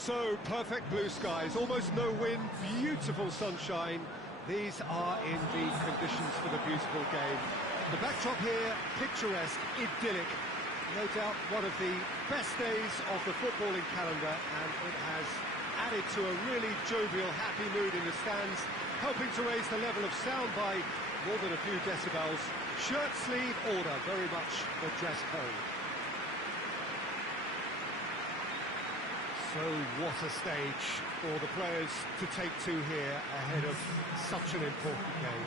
So, perfect blue skies, almost no wind, beautiful sunshine. These are indeed conditions for the beautiful game. The backdrop here, picturesque, idyllic. No doubt one of the best days of the footballing calendar, and it has added to a really jovial, happy mood in the stands, helping to raise the level of sound by more than a few decibels. Shirt sleeve order, very much the dress code. So what a stage for the players to take to here ahead of such an important game.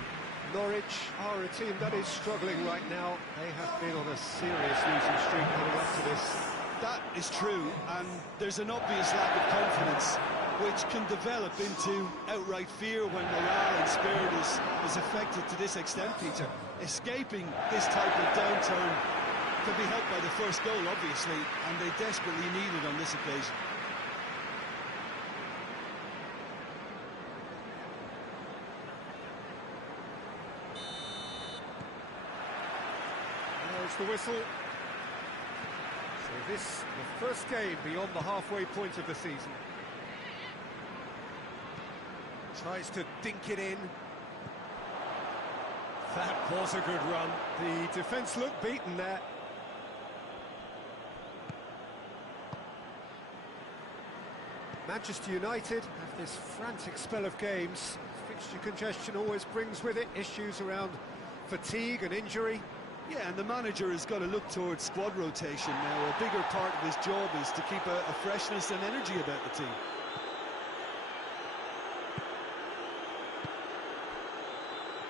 Norwich are a team that is struggling right now. They have been on a serious losing streak coming up to this. That is true, and there's an obvious lack of confidence, which can develop into outright fear when morale and spirit is affected to this extent, Peter. Escaping this type of downturn can be helped by the first goal, obviously, and they desperately need it on this occasion. There's the whistle. So this, the first game beyond the halfway point of the season. Tries to dink it in. That was a good run. The defence looked beaten there. Manchester United have this frantic spell of games. Fixture congestion always brings with it issues around fatigue and injury. Yeah, and the manager has got to look towards squad rotation now. A bigger part of his job is to keep a freshness and energy about the team.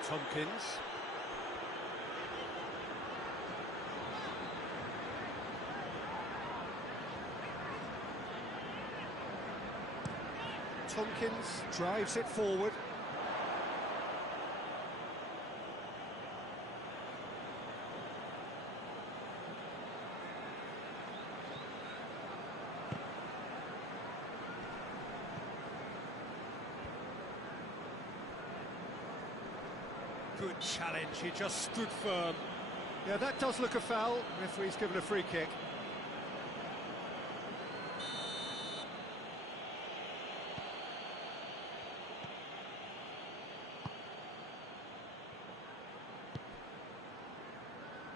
Tompkins. Tompkins drives it forward. Good challenge, he just stood firm. Yeah, that does look a foul. Referee's given a free kick.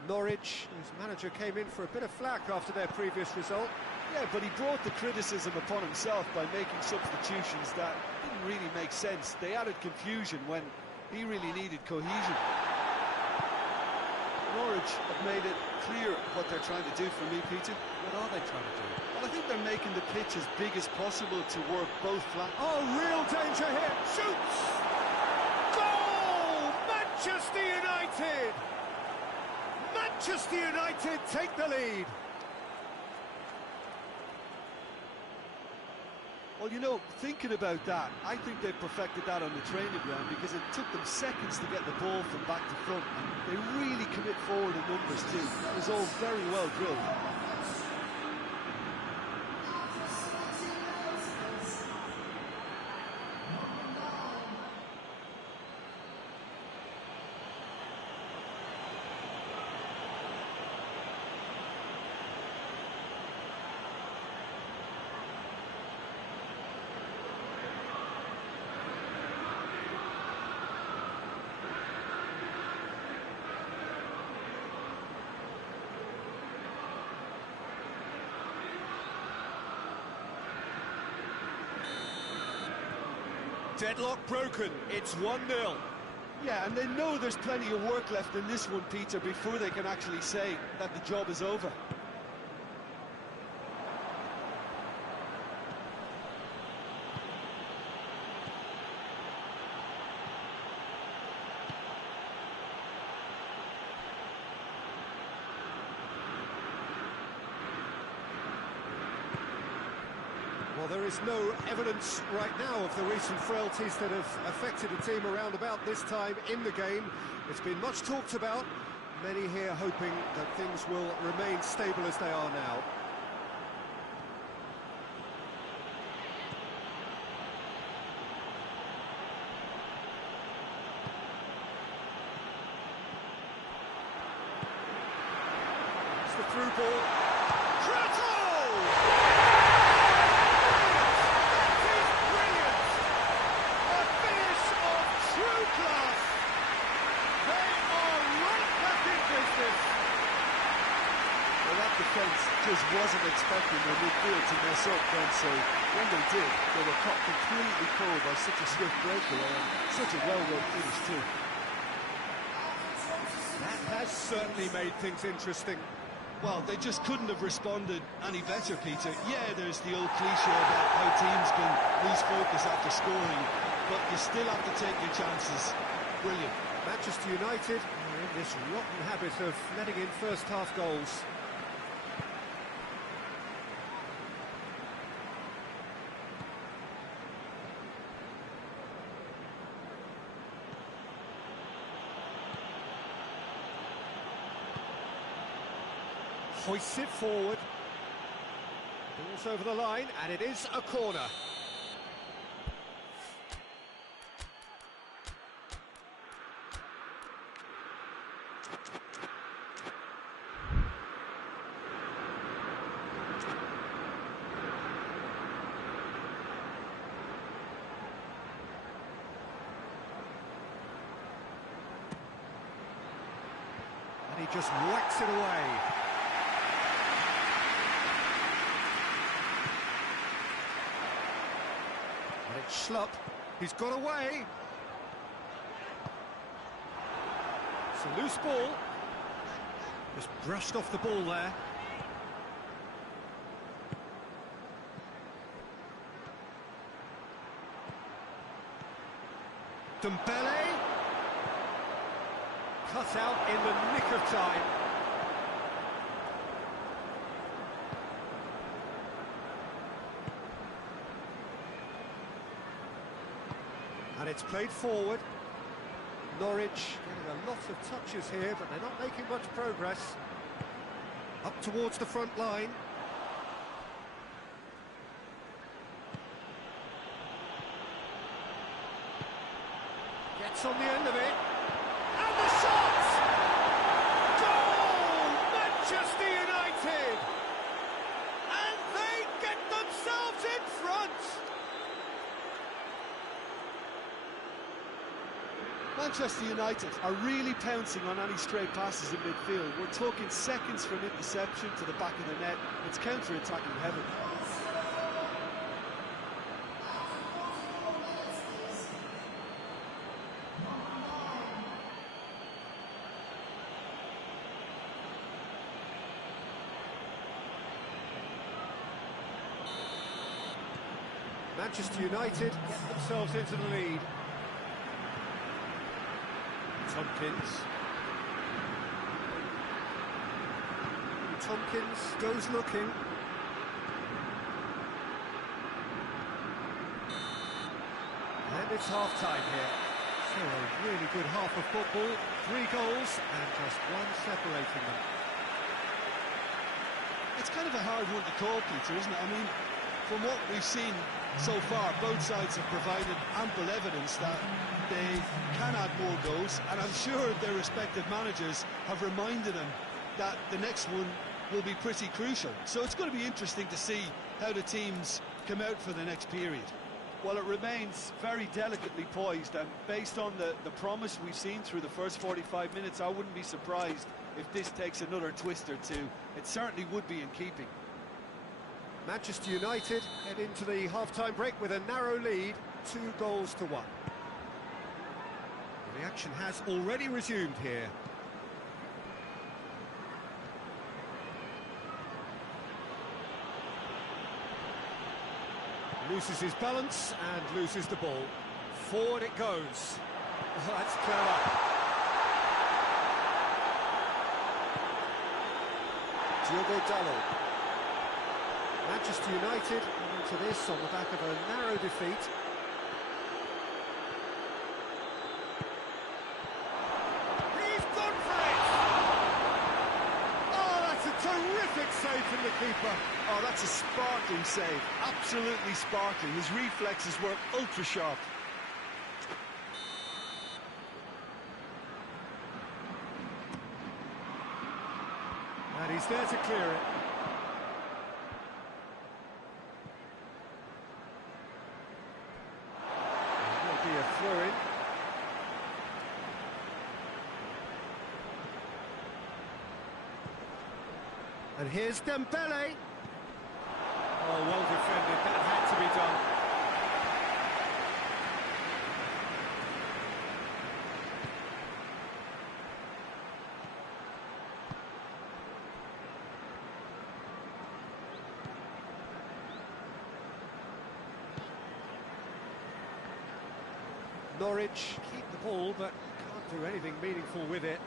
Norwich, whose manager came in for a bit of flack after their previous result. Yeah, but he brought the criticism upon himself by making substitutions that didn't really make sense. They added confusion when he really needed cohesion. Norwich have made it clear what they're trying to do for me, Peter. What are they trying to do? Well, I think they're making the pitch as big as possible to work both flanks. Oh, real danger here. Shoots! Goal! Manchester United! Manchester United take the lead. Well, you know, thinking about that, I think they perfected that on the training ground because it took them seconds to get the ball from back to front. They really commit forward in numbers too. It was all very well drilled. Deadlock broken, it's 1-0. Yeah, and they know there's plenty of work left in this one, Peter, before they can actually say that the job is over. Well, there is no evidence right now of the recent frailties that have affected the team around about this time in the game. It's been much talked about, many here hoping that things will remain stable as they are now. It's the through ball. Choco! defence just wasn't expecting their midfield to mess up then, so when they did, they were caught completely cold by such a swift breakaway and such a well-worked finish too. That has certainly made things interesting. Well, they just couldn't have responded any better, Peter. Yeah, there's the old cliche about how teams can lose focus after scoring, but you still have to take your chances. Brilliant. Manchester United are in this rotten habit of letting in first-half goals. Hoists it forward. Ball's over the line, and it is a corner. And he just whacks it away. And it's Schlupp. He's got away. It's a loose ball. Just brushed off the ball there. Dembele. Cut out in the nick of time. And it's played forward. Norwich getting a lot of touches here, but they're not making much progress. Up towards the front line. Gets on the end of it. And the shot! Goal! Manchester United! And they get themselves in front! Manchester United are really pouncing on any stray passes in midfield. We're talking seconds from interception to the back of the net. It's counter-attacking heaven. Manchester United get themselves into the lead. Tompkins goes looking. And it's half-time here. So a really good half of football. 3 goals and just one separating them. It's kind of a hard one to call, Peter, isn't it? I mean, from what we've seen so far, both sides have provided ample evidence that they can add more goals, and I'm sure their respective managers have reminded them that the next one will be pretty crucial. So it's going to be interesting to see how the teams come out for the next period. Well, it remains very delicately poised, and based on the promise we've seen through the first 45 minutes, I wouldn't be surprised if this takes another twist or two. It certainly would be in keeping. Manchester United head into the half-time break with a narrow lead, 2 goals to 1. The action has already resumed here. Loses his balance and loses the ball. Forward it goes. Oh, that's clever. Diogo Dalot. Manchester United into this on the back of a narrow defeat. He's gone for it! Oh, that's a terrific save from the keeper. Oh, that's a sparkling save, absolutely sparkling. His reflexes were ultra-sharp. And he's there to clear it. Will be a throw-in. And here's Dembele. Oh, well defended, that had to be done. Norwich keep the ball, but can't do anything meaningful with it.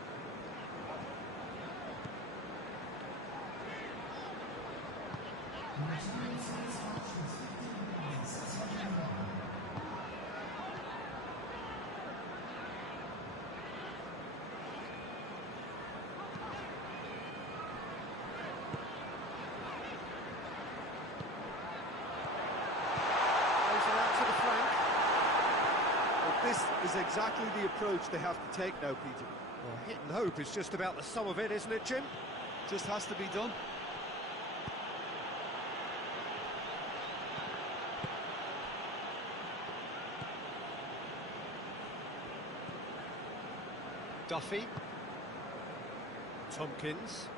This is exactly the approach they have to take now, Peter. Well, hit and hope is just about the sum of it, isn't it, Jim? Just has to be done. Duffy. Tompkins.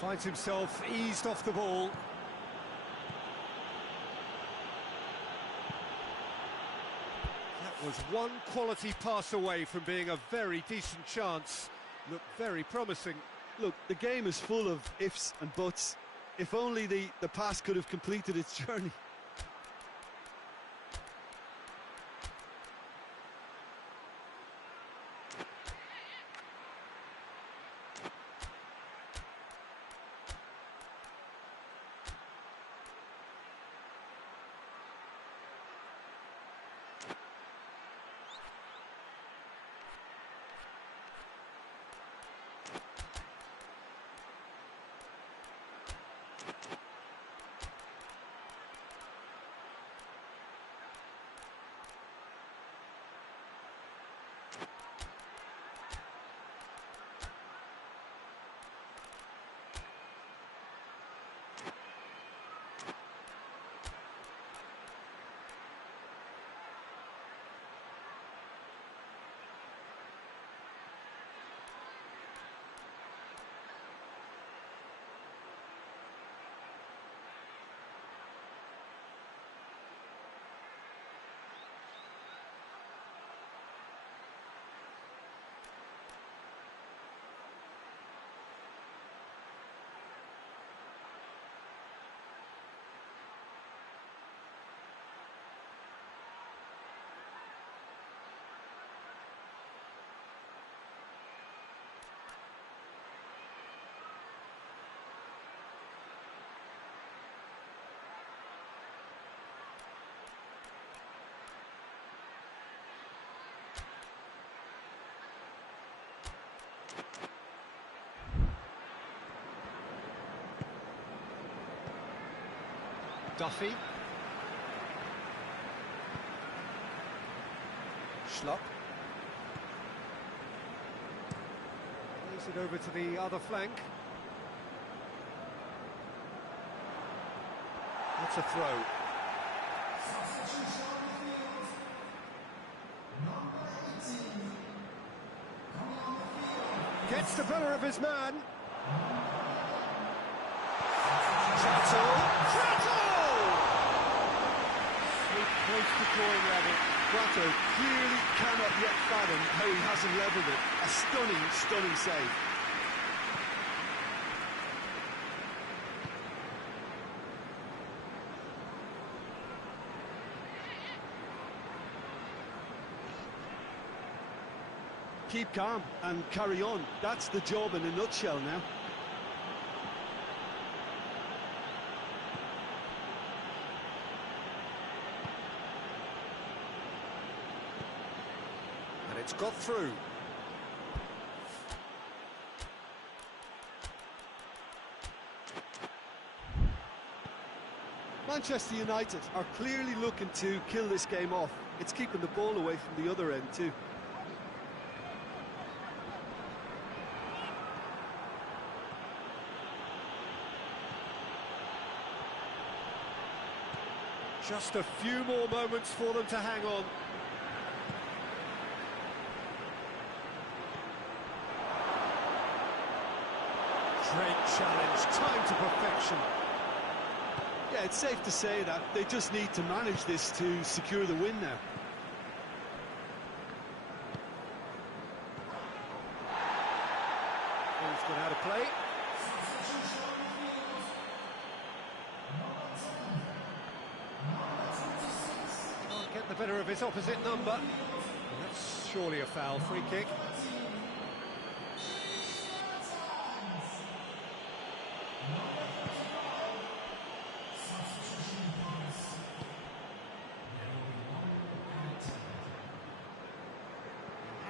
Finds himself eased off the ball. That was one quality pass away from being a very decent chance. Looked very promising. Look, the game is full of ifs and buts. If only the pass could have completed its journey. Duffy. Schlupp. Plays it over to the other flank. That's a throw. Gets the better of his man. Close to drawing level. Prato clearly cannot yet fathom how he hasn't levelled it. A stunning, stunning save. Keep calm and carry on. That's the job in a nutshell now. And it's got through. Manchester United are clearly looking to kill this game off. It's keeping the ball away from the other end too. Just a few more moments for them to hang on. Great challenge, time to perfection. Yeah, it's safe to say that they just need to manage this to secure the win now. Ball's gone out of play. Can't get the better of his opposite number. That's surely a foul, free kick.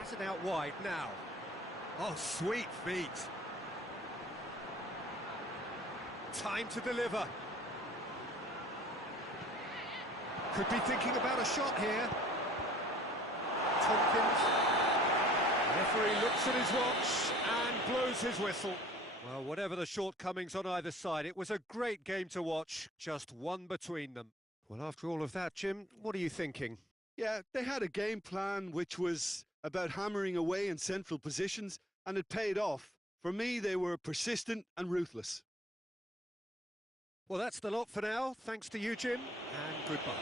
Has it out wide now. Oh, sweet feet. Time to deliver. Could be thinking about a shot here. Tompkins. Referee looks at his watch and blows his whistle. Well, whatever the shortcomings on either side, it was a great game to watch, just one between them. Well, after all of that, Jim, what are you thinking? Yeah, they had a game plan which was about hammering away in central positions, and it paid off. For me, they were persistent and ruthless. Well, that's the lot for now. Thanks to you, Jim, and goodbye.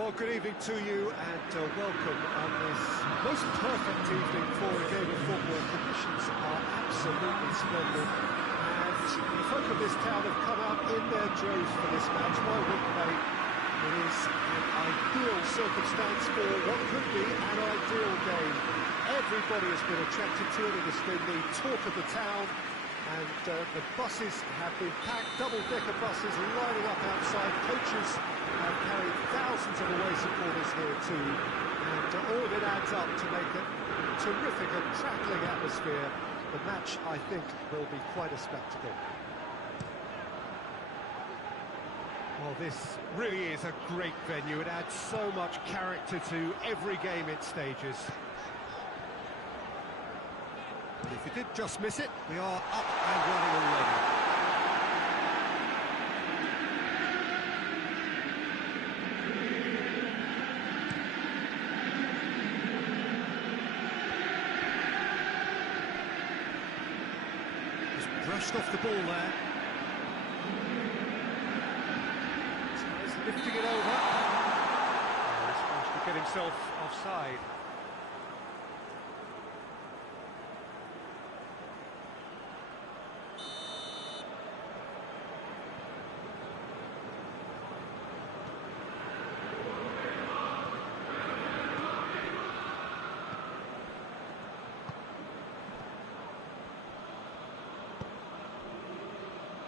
Well, good evening to you and welcome on this most perfect evening for a game of football. Conditions are absolutely splendid and the folk of this town have come out in their droves for this match. Why wouldn't they? It is an ideal circumstance for what could be an ideal game. Everybody has been attracted to it. It has been the talk of the town. And the buses have been packed, double-decker buses lining up outside. Coaches have carried thousands of away supporters here too. And all of it adds up to make a terrific and crackling atmosphere. The match, I think, will be quite a spectacle. Well, this really is a great venue. It adds so much character to every game it stages. And if you did just miss it, we are up and running already. Just brushed off the ball there. He's lifting it over. He's managed to get himself offside.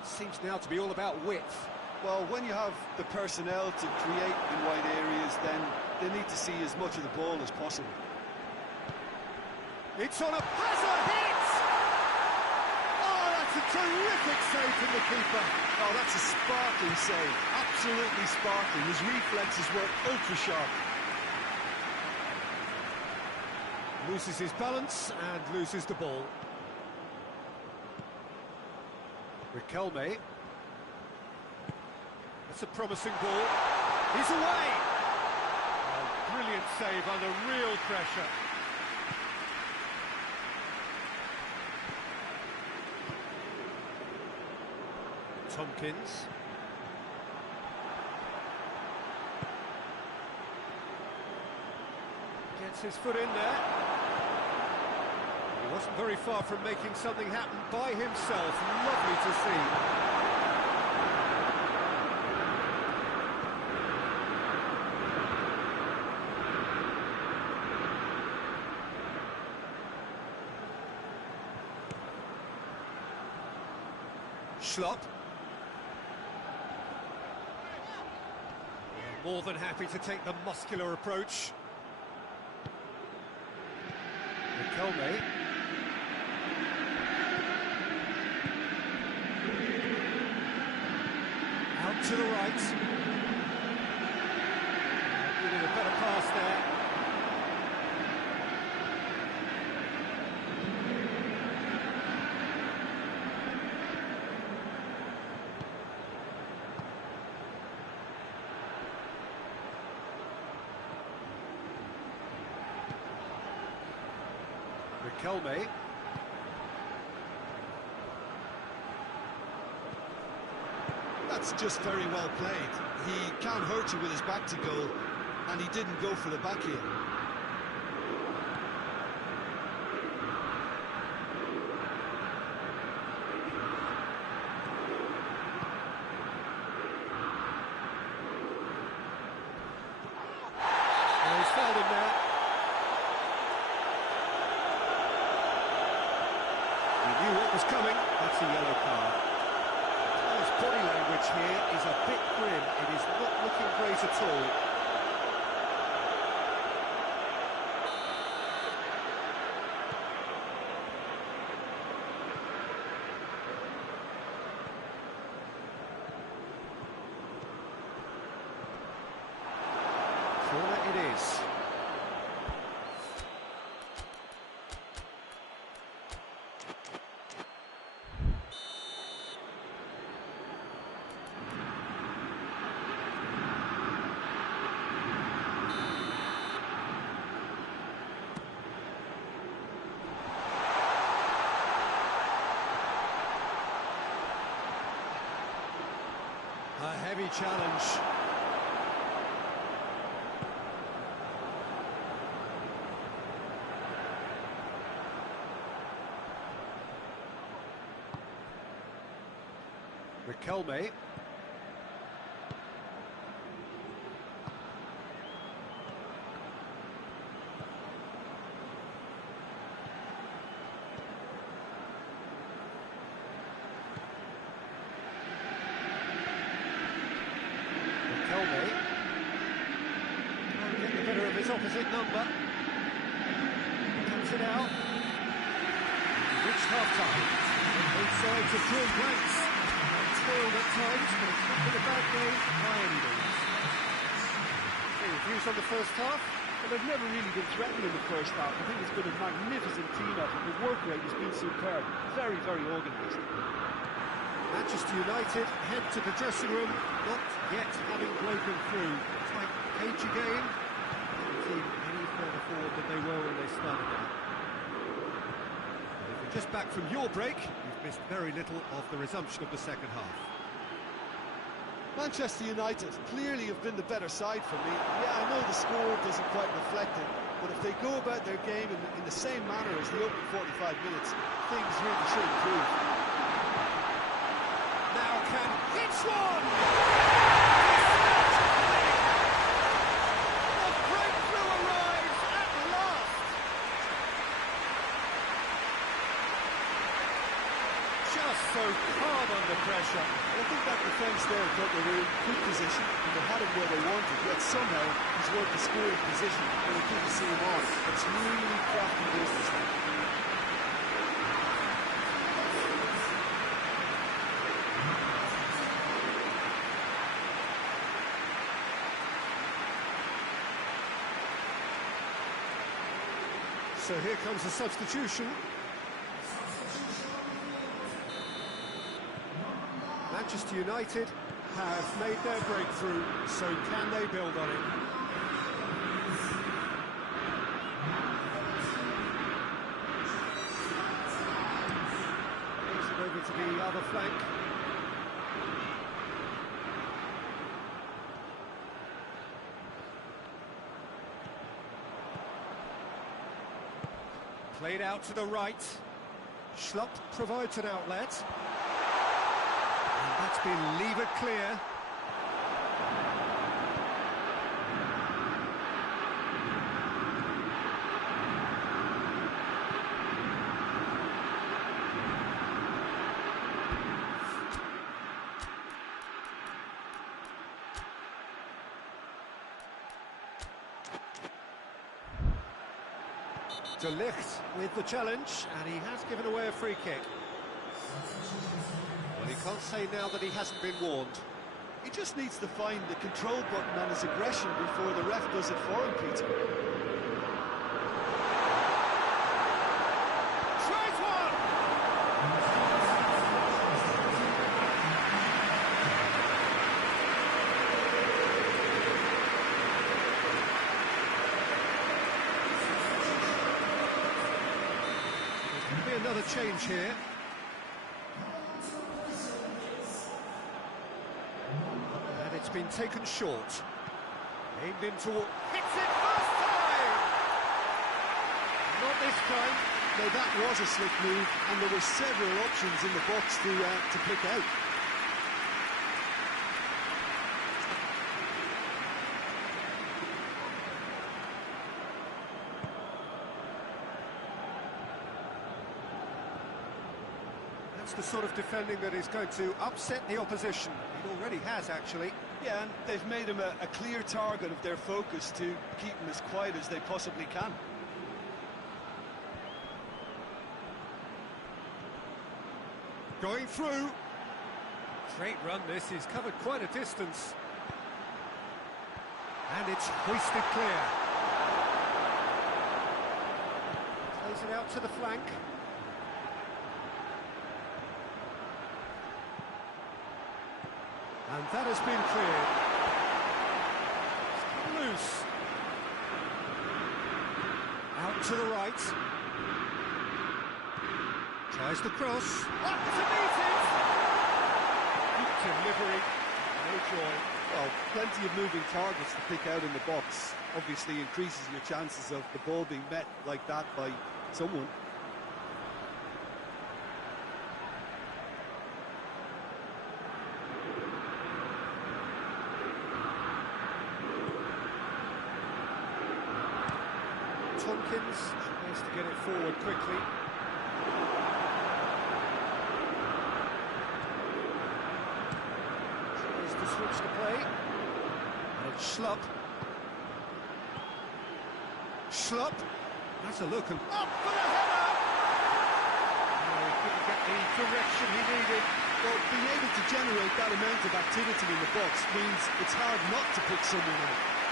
Seems now to be all about width. Well, when you have the personnel to create in wide areas, then they need to see as much of the ball as possible. It's on a buzzer hit! Oh, that's a terrific save from the keeper. Oh, that's a sparkling save. Absolutely sparkling. His reflexes were ultra sharp. Loses his balance and loses the ball. Riquelme. That's a promising ball. He's away! Oh, brilliant save under real pressure. Tompkins. Gets his foot in there. He wasn't very far from making something happen by himself. Lovely to see. Schlupp. More than happy to take the muscular approach. Riquelme. Out to the right. Needed a better pass there. Riquelme. That's just very well played. He can't hurt you with his back to goal, and he didn't go for the back heel. Oh, he's fouled him there. He knew what was coming. That's a yellow card. His body language here is a bit grim. It is not looking great at all. Corner it is. A heavy challenge. Riquelme. Riquelme. Can't get the better of his opposite number. Cuts it out. Reached half-time. Both sides have drawn blanks. Spoiled at times, but it's not been a bad game by any means. Any views on the first half? Well, they've never really been threatened in the first half. I think it's been a magnificent team effort. The work rate has been superb. Very, very organised. Manchester United head to the dressing room, not yet having broken through. It's like a cagey game. Doesn't seem any further forward than they were when they started out. But if you're just back from your break, you've missed very little of the resumption of the second half. Manchester United clearly have been the better side for me. Yeah, I know the score doesn't quite reflect it, but if they go about their game in the same manner as the opening 45 minutes, things really should improve. Now can hits one! The breakthrough arrives at last! Just so calm under pressure. I think that defence there thought they were in good position and they had him where they wanted, yet somehow he's worked the scoring position and they couldn't see him on. It's really crafty business now. So here comes the substitution. Manchester United have made their breakthrough, so can they build on it? Moves it over to the other flank. Played out to the right. Schlupp provides an outlet. And that's been levered clear. De Ligt with the challenge, and he has given away a free kick. Well, he can't say now that he hasn't been warned. He just needs to find the control button on his aggression before the ref does it for him, Peter. Tries one! There's going to be another change here. And it's been taken short. Aimed into... Hits it first time! Not this time. Now that was a slick move, and there were several options in the box to pick out. That's the sort of defending that is going to upset the opposition. It already has, actually. Yeah, and they've made him a clear target of their focus to keep him as quiet as they possibly can. Going through. Great run this, he's covered quite a distance. And it's hoisted clear. Plays it out to the flank. And that has been cleared. It's loose. Out to the right. Tries the cross. Up to meet it! Good delivery. No joy. Well, plenty of moving targets to pick out in the box. Obviously increases your chances of the ball being met like that by someone. Tompkins tries to get it forward quickly. Tries to switch the play. And it's Schlupp. Schlupp. That's a look and up for the header! Oh, he couldn't get the direction he needed. Well, being able to generate that amount of activity in the box means it's hard not to pick someone out.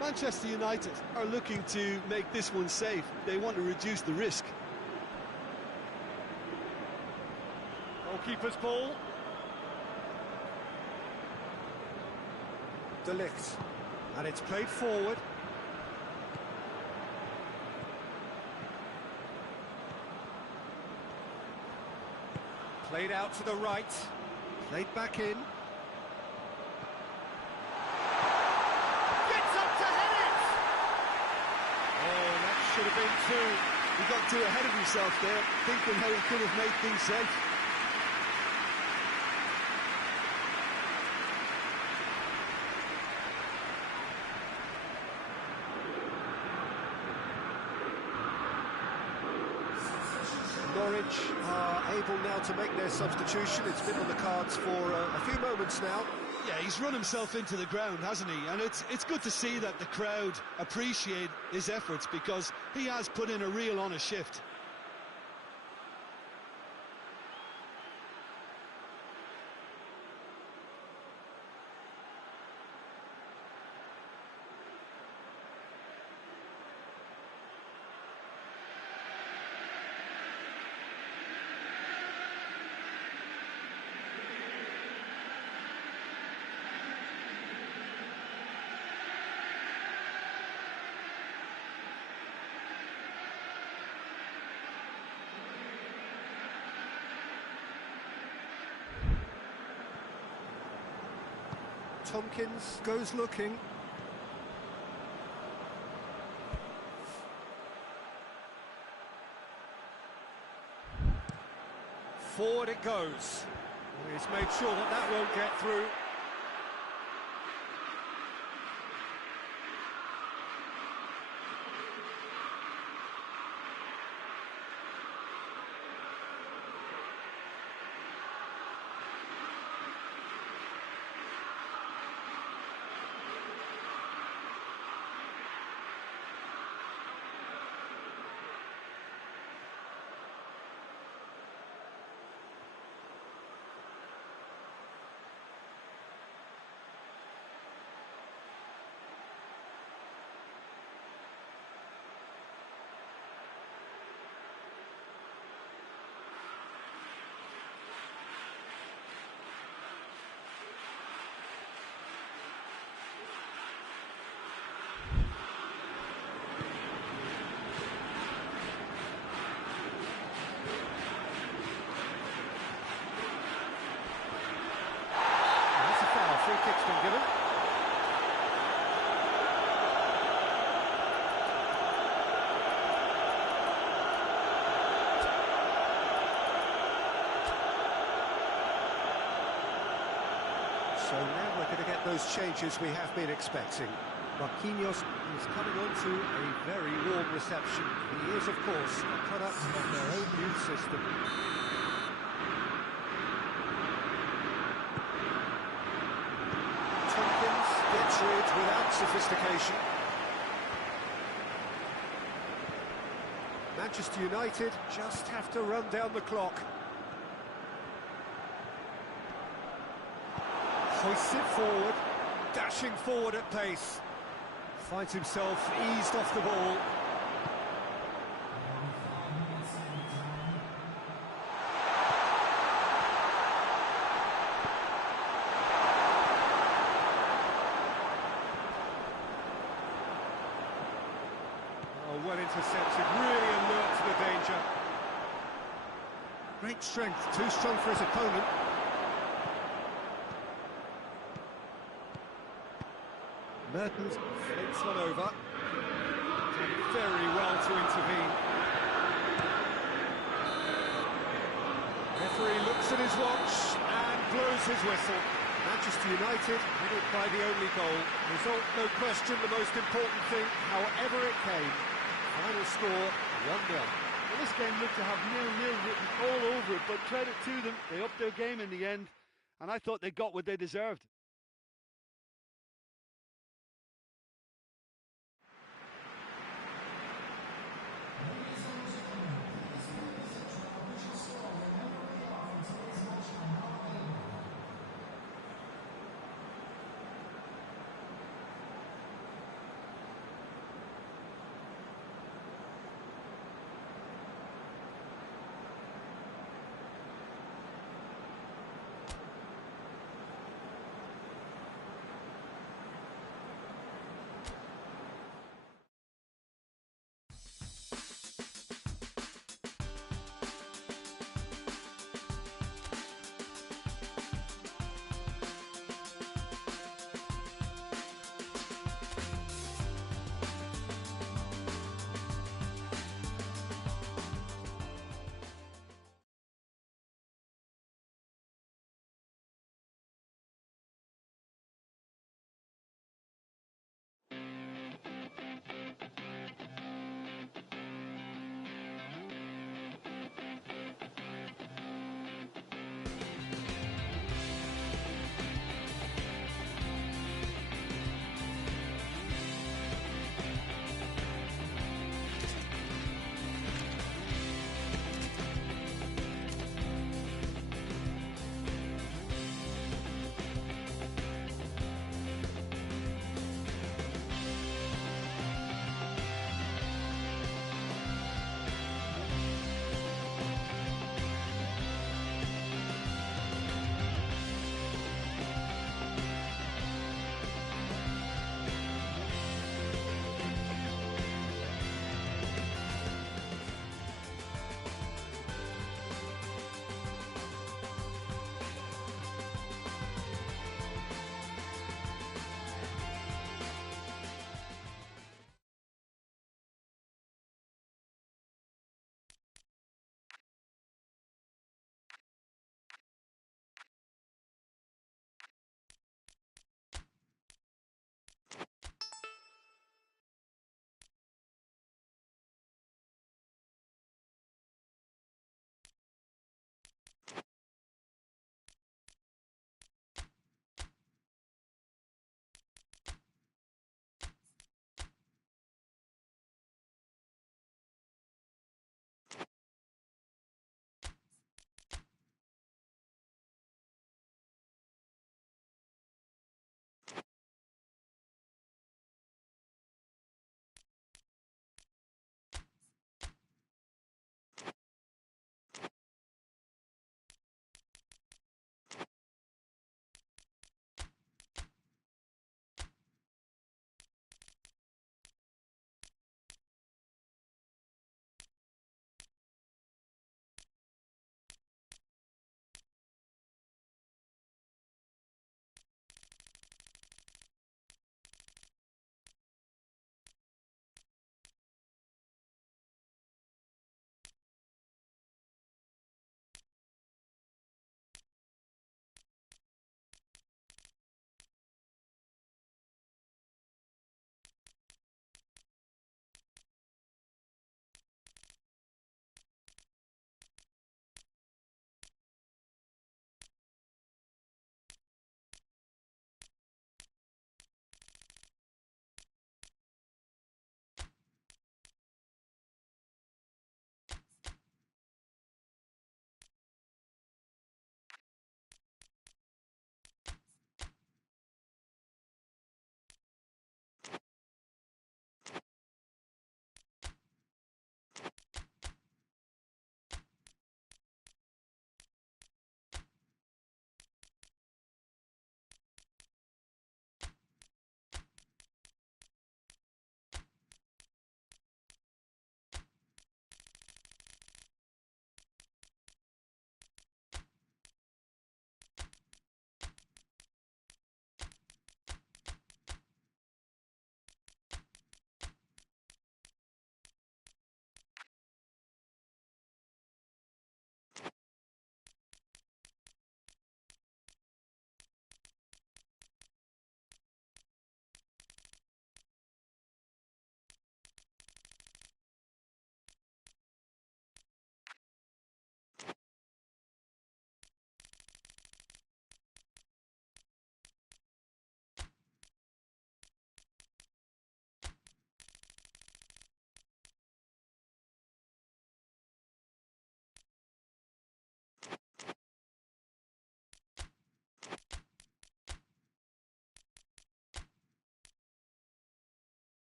Manchester United are looking to make this one safe. They want to reduce the risk. Goalkeeper's ball. De Ligt. And it's played forward. Played out to the right. Played back in. Should have been two. He got too ahead of himself there, thinking how he could have made things safe. Norwich are able now to make their substitution. It's been on the cards for a few moments now. Yeah, he's run himself into the ground, hasn't he? And it's good to see that the crowd appreciate his efforts, because he has put in a real honest shift. Tompkins goes looking. Forward it goes. He's made sure that that won't get through. Kick's been given. So now we're going to get those changes we have been expecting. Marquinhos is coming on to a very warm reception. He is, of course, a product of their own youth system. Tompkins gets rid without sophistication. Manchester United just have to run down the clock. Hoists it forward, dashing forward at pace. Finds himself eased off the ball. Oh, well intercepted, really alert to the danger. Great strength, too strong for his opponent. Mertens flips one over. Did very well to intervene. Referee looks at his watch and blows his whistle. Manchester United headed by the only goal. Result, no question, the most important thing, however it came. Final score, 1-0. Well, this game looked to have 0-0 written all over it, but credit to them, they upped their game in the end, and I thought they got what they deserved.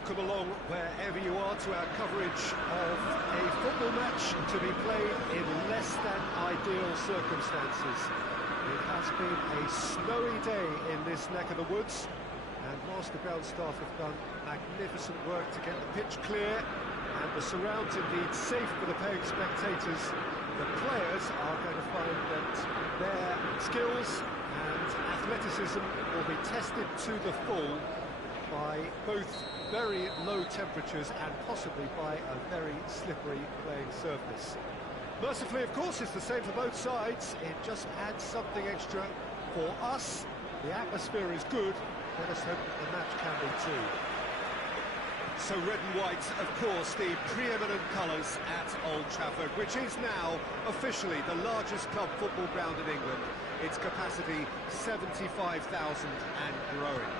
welcome along wherever you are to our coverage of a football match to be played in less than ideal circumstances. It has been a snowy day in this neck of the woods, and whilst the ground staff have done magnificent work to get the pitch clear and the surrounds indeed safe for the paying spectators, the players are going to find that their skills and athleticism will be tested to the full by both very low temperatures and possibly by a very slippery playing surface. Mercifully, of course, it's the same for both sides. It just adds something extra for us. The atmosphere is good. Let us hope that the match can be too. So red and white, of course, the preeminent colours at Old Trafford, which is now officially the largest club football ground in England. Its capacity 75,000 and growing.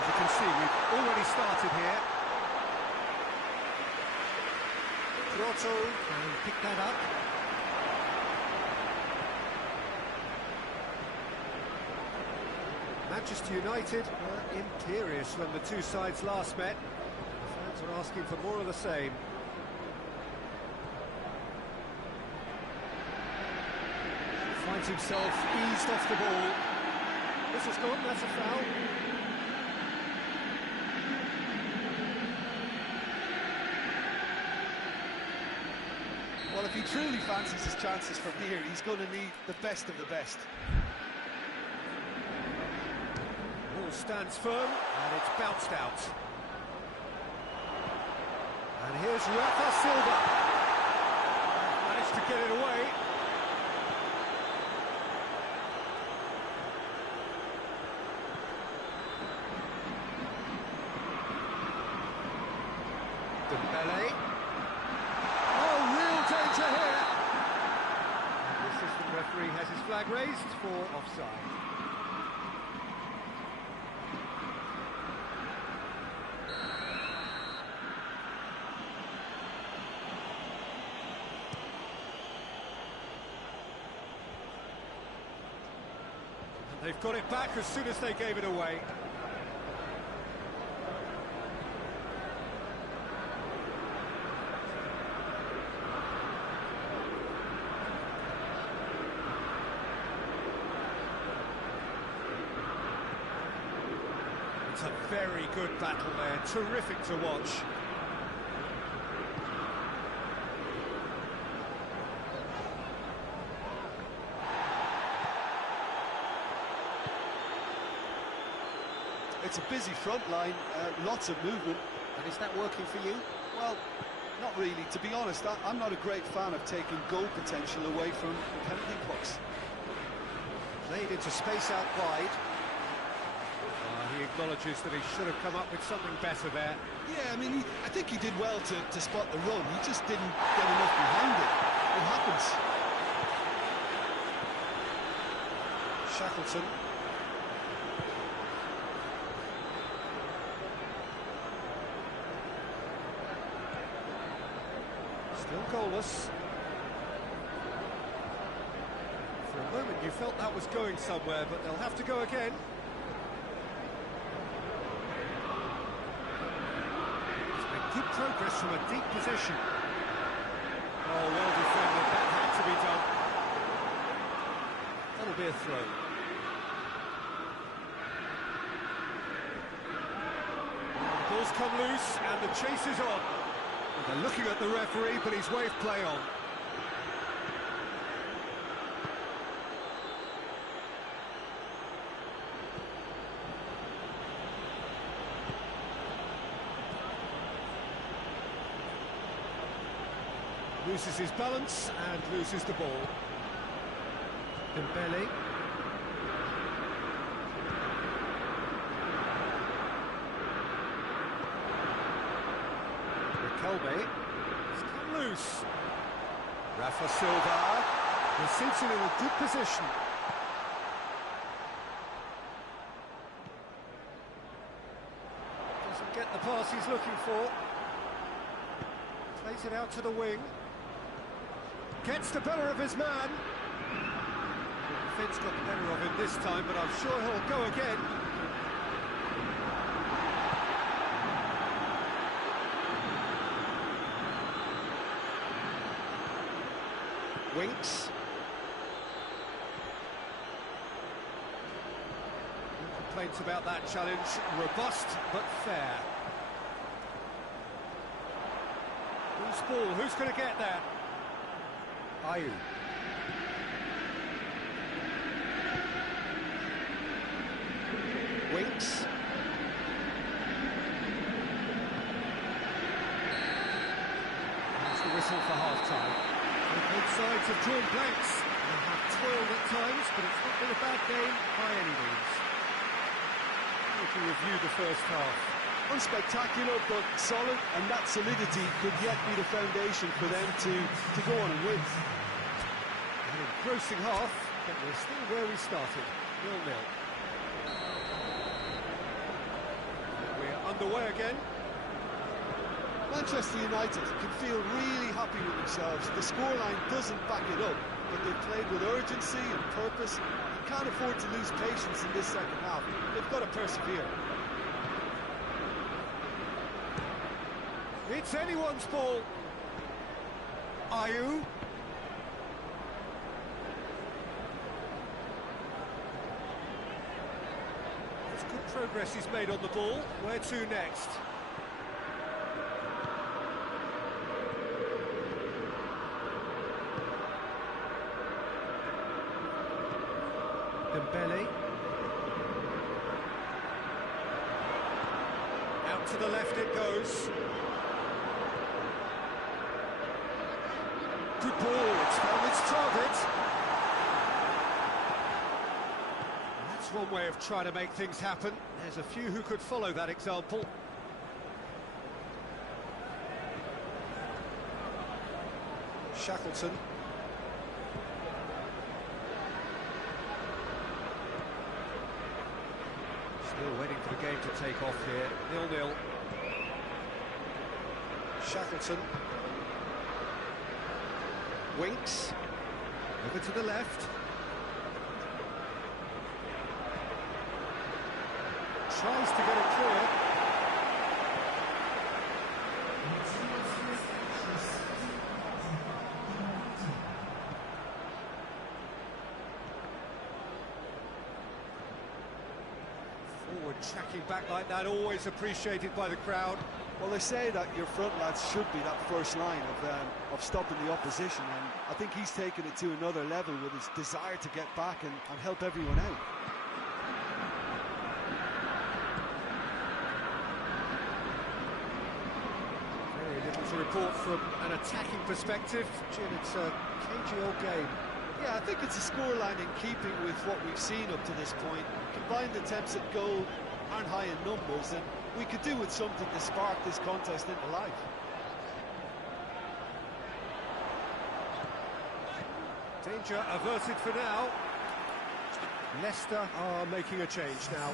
As you can see, we've already started here. Choco can pick that up. Manchester United were imperious when the two sides last met. The fans are asking for more of the same. Finds himself eased off the ball. This has gone, that's a foul. Well, if he truly fancies his chances from here, he's going to need the best of the best. Ball stands firm, and it's bounced out. And here's Rafa Silva. Managed to get it away. Dembele. Oh, real danger here. And the assistant referee has his flag raised for offside. And they've got it back as soon as they gave it away. It's a very good battle there, terrific to watch. It's a busy front line, lots of movement. And is that working for you? Well, not really. To be honest, I'm not a great fan of taking goal potential away from penalty pucks. Played into space out wide. He acknowledges that he should have come up with something better there. Yeah, I mean, I think he did well to spot the run. He just didn't get enough behind it. It happens. Shackleton. Still goalless. For a moment you felt that was going somewhere, but they'll have to go again. Good progress from a deep position. Oh, well defended, that had to be done. That'll be a throw. The ball's come loose and the chase is on. Well, they're looking at the referee, but he's waved play on. Loses his balance and loses the ball. Dembele. Kelby. It's come loose. Rafa Silva. He seats it in a good position. Doesn't get the pass he's looking for. Plays it out to the wing. Gets the better of his man. The defence got the better of him this time, but I'm sure he'll go again. Winks. No complaints about that challenge. Robust but fair. Who's ball? Who's going to get there? Ayew. Winks. That's the whistle for half-time. Both sides have drawn blanks. They have toiled at times, but it's not been a bad game by any means. We can review the first half. Unspectacular but solid, and that solidity could yet be the foundation for them to go on and win. An engrossing half, but we're still where we started, 0-0. We're underway again. Manchester United can feel really happy with themselves. The scoreline doesn't back it up, but they've played with urgency and purpose and can't afford to lose patience in this second half. They've got to persevere. It's anyone's ball. Ayew. It's good progress he's made on the ball. Where to next? Dembele. Out to the left it goes. Good ball, it's found its target. That's one way of trying to make things happen. There's a few who could follow that example. Shackleton. Still waiting for the game to take off here. 0-0. Shackleton. Winks. Over to the left. Tries to get it clear. Forward tracking back like that, always appreciated by the crowd. Well, they say that your front lads should be that first line of stopping the opposition, and I think he's taken it to another level with his desire to get back and help everyone out. Very little to report from an attacking perspective. Jim, it's a cagey old game. Yeah, I think it's a scoreline in keeping with what we've seen up to this point. Combined attempts at goal aren't high in numbers, and we could do with something to spark this contest into life. Danger averted for now. Leicester are making a change now.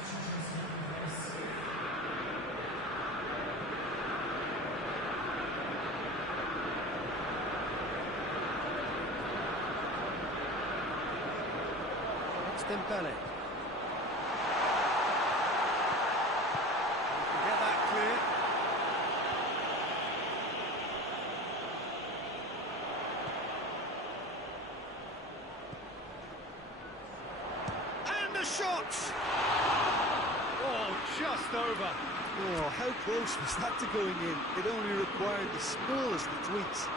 It's Dembele. Get that clear. And the shot! Oh, just over. Oh, how close was that to going in? It only required the smallest of tweaks.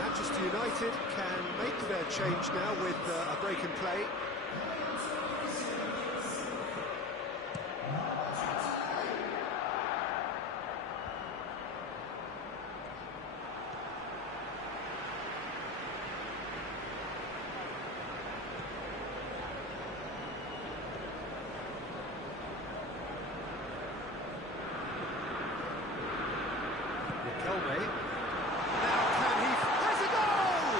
Manchester United can make their change now with a break in play. Now can he... Has a goal!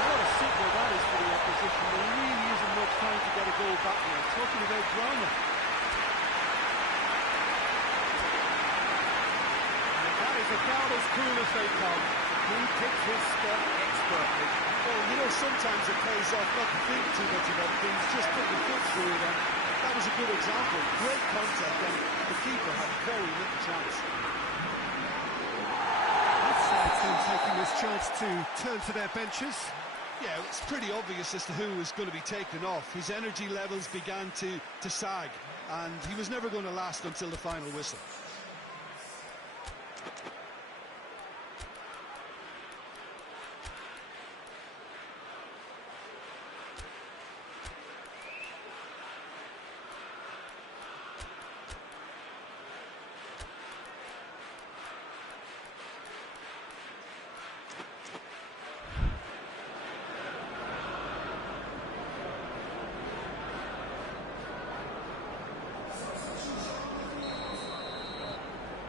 What a signal that is for the opposition. There really isn't much time to get a goal back now. Talking about drama. And that is about as cool as they come. He picked his spot expertly. Well, you know, sometimes it pays off not to think too much about things, just put your foot through it and That was a good example. Great contact, and the keeper had very little chance. Both sides then taking this chance to turn to their benches. Yeah, it's pretty obvious as to who was going to be taken off. His energy levels began to sag, and he was never going to last until the final whistle.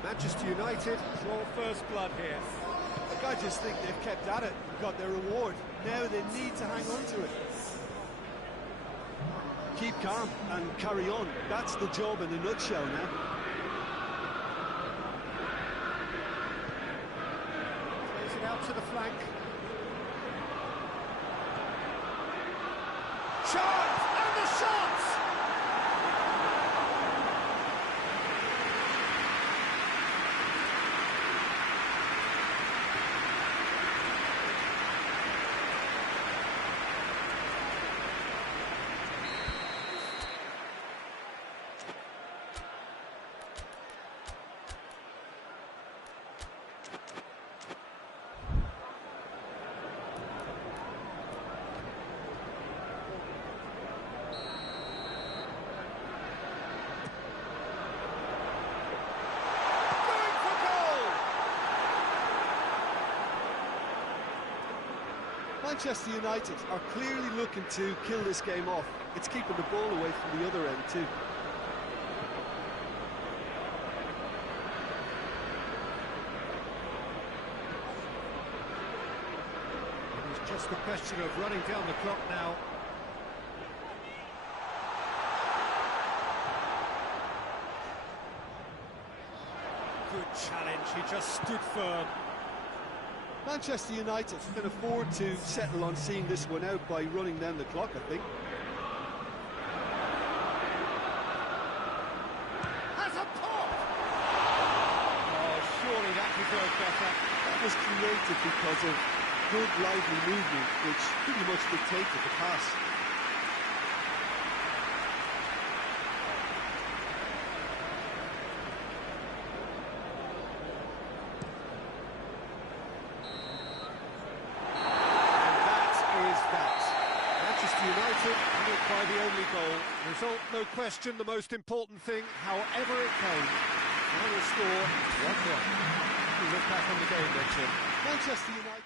Manchester United, draw first blood here. Look, I just think they've kept at it, got their reward. Now they need to hang on to it. Keep calm and carry on. That's the job in a nutshell now. Plays it out to the flank. Chance! And the shot! Manchester United are clearly looking to kill this game off. It's keeping the ball away from the other end too. It's just a question of running down the clock now. Good challenge, he just stood firm. Manchester United can afford to settle on seeing this one out by running down the clock, I think. Has a pop! Oh, surely that deserved better. That was created because of good, lively movement, which pretty much dictated the pass. United hit by the only goal. Result, no question, the most important thing, however it came. Final score, 1-1. We look back on the game, Richard. Manchester United.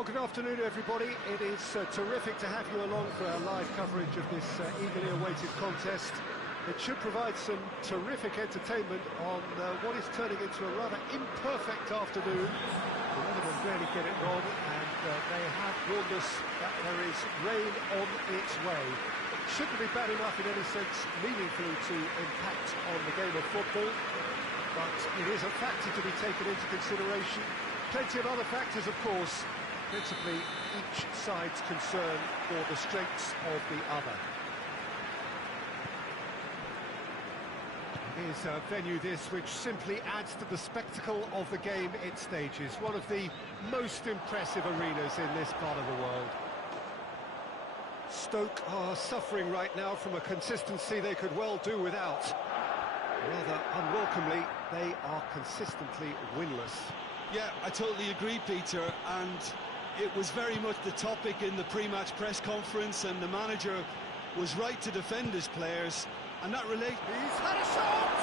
Well, good afternoon, everybody. It is terrific to have you along for our live coverage of this eagerly awaited contest. It should provide some terrific entertainment on what is turning into a rather imperfect afternoon. The weathermen rarely get it wrong, and they have warned us that there is rain on its way. It shouldn't be bad enough in any sense meaningfully to impact on the game of football, but it is a factor to be taken into consideration. Plenty of other factors, of course, principally each side's concern for the strengths of the other. It is a venue this which simply adds to the spectacle of the game it stages, one of the most impressive arenas in this part of the world. Stoke are suffering right now from a consistency they could well do without. Rather unwelcomely, they are consistently winless. Yeah, I totally agree, Peter, and it was very much the topic in the pre-match press conference, and the manager was right to defend his players, and that relates... He's had a shot!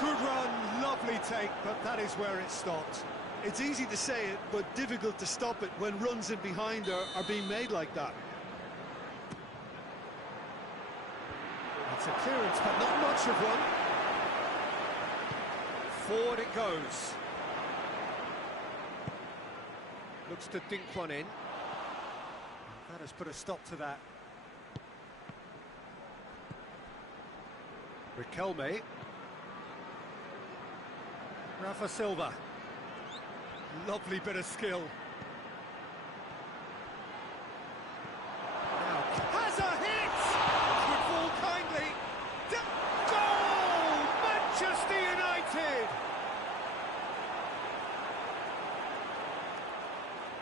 Good run, lovely take, but that is where it stopped. It's easy to say it, but difficult to stop it when runs in behind are being made like that. It's a clearance, but not much of one. Forward it goes. Looks to dink one in. That has put a stop to that. Riquelme. Rafa Silva. Lovely bit of skill. Now, has a hit! Good ball kindly. Goal! Manchester United!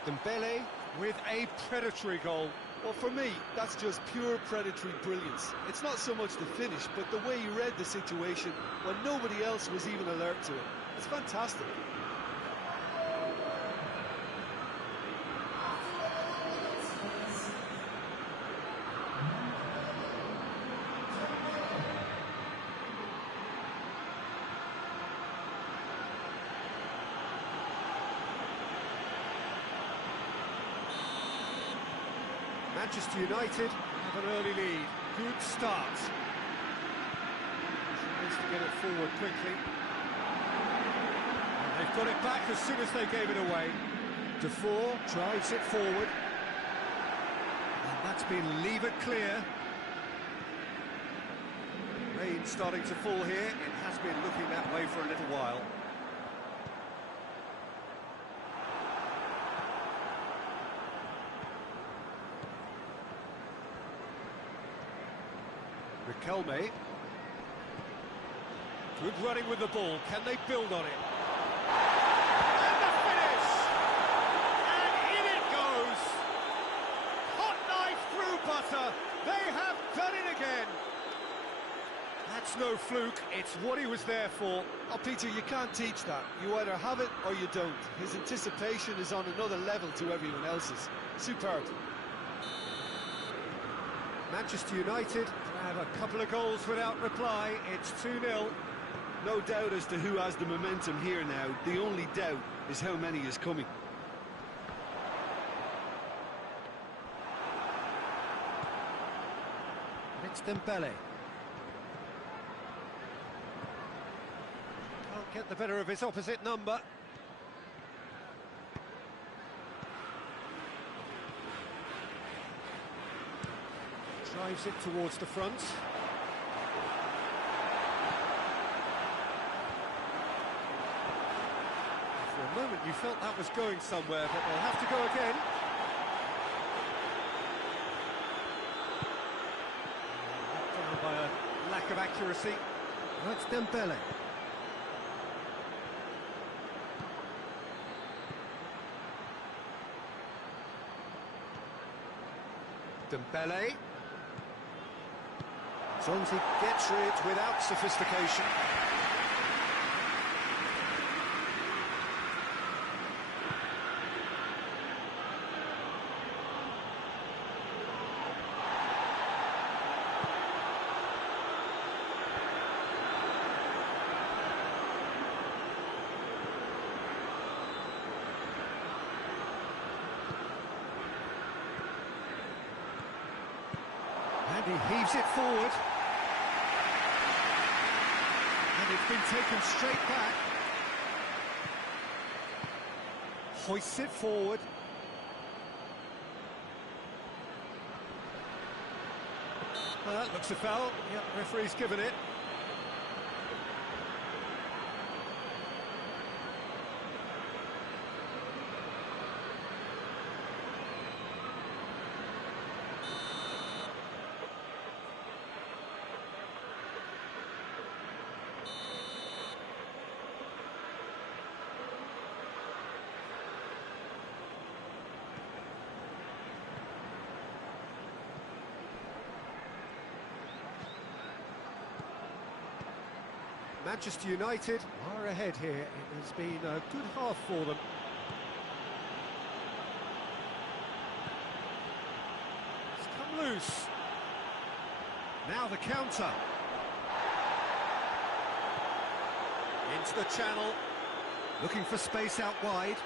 Dembele with a predatory goal. Well, for me, that's just pure predatory brilliance. It's not so much the finish, but the way he read the situation when nobody else was even alert to it. It's fantastic. Manchester United have an early lead. Good start. Needs to get it forward quickly. And they've got it back as soon as they gave it away. Defour drives it forward. And that's been levered clear. Rain starting to fall here. It has been looking that way for a little while. Riquelme. Good running with the ball. Can they build on it? And the finish! And in it goes! Hot knife through butter. They have done it again. That's no fluke. It's what he was there for. Oh, Peter, you can't teach that. You either have it or you don't. His anticipation is on another level to everyone else's. Superb. Manchester United have a couple of goals without reply. It's 2-0. No doubt as to who has the momentum here now. The only doubt is how many is coming. It's Dembele. Can't get the better of his opposite number. Drives it towards the front. For a moment you felt that was going somewhere, but they'll have to go again. Down by a lack of accuracy. That's Dembele. Dembele. As long as he gets it without sophistication. And he heaves it forward. And it's been taken straight back. Hoists it forward. That looks a foul. Yep, referee's given it. Manchester United are ahead here. It has been a good half for them. It's come loose. Now the counter. Into the channel. Looking for space out wide.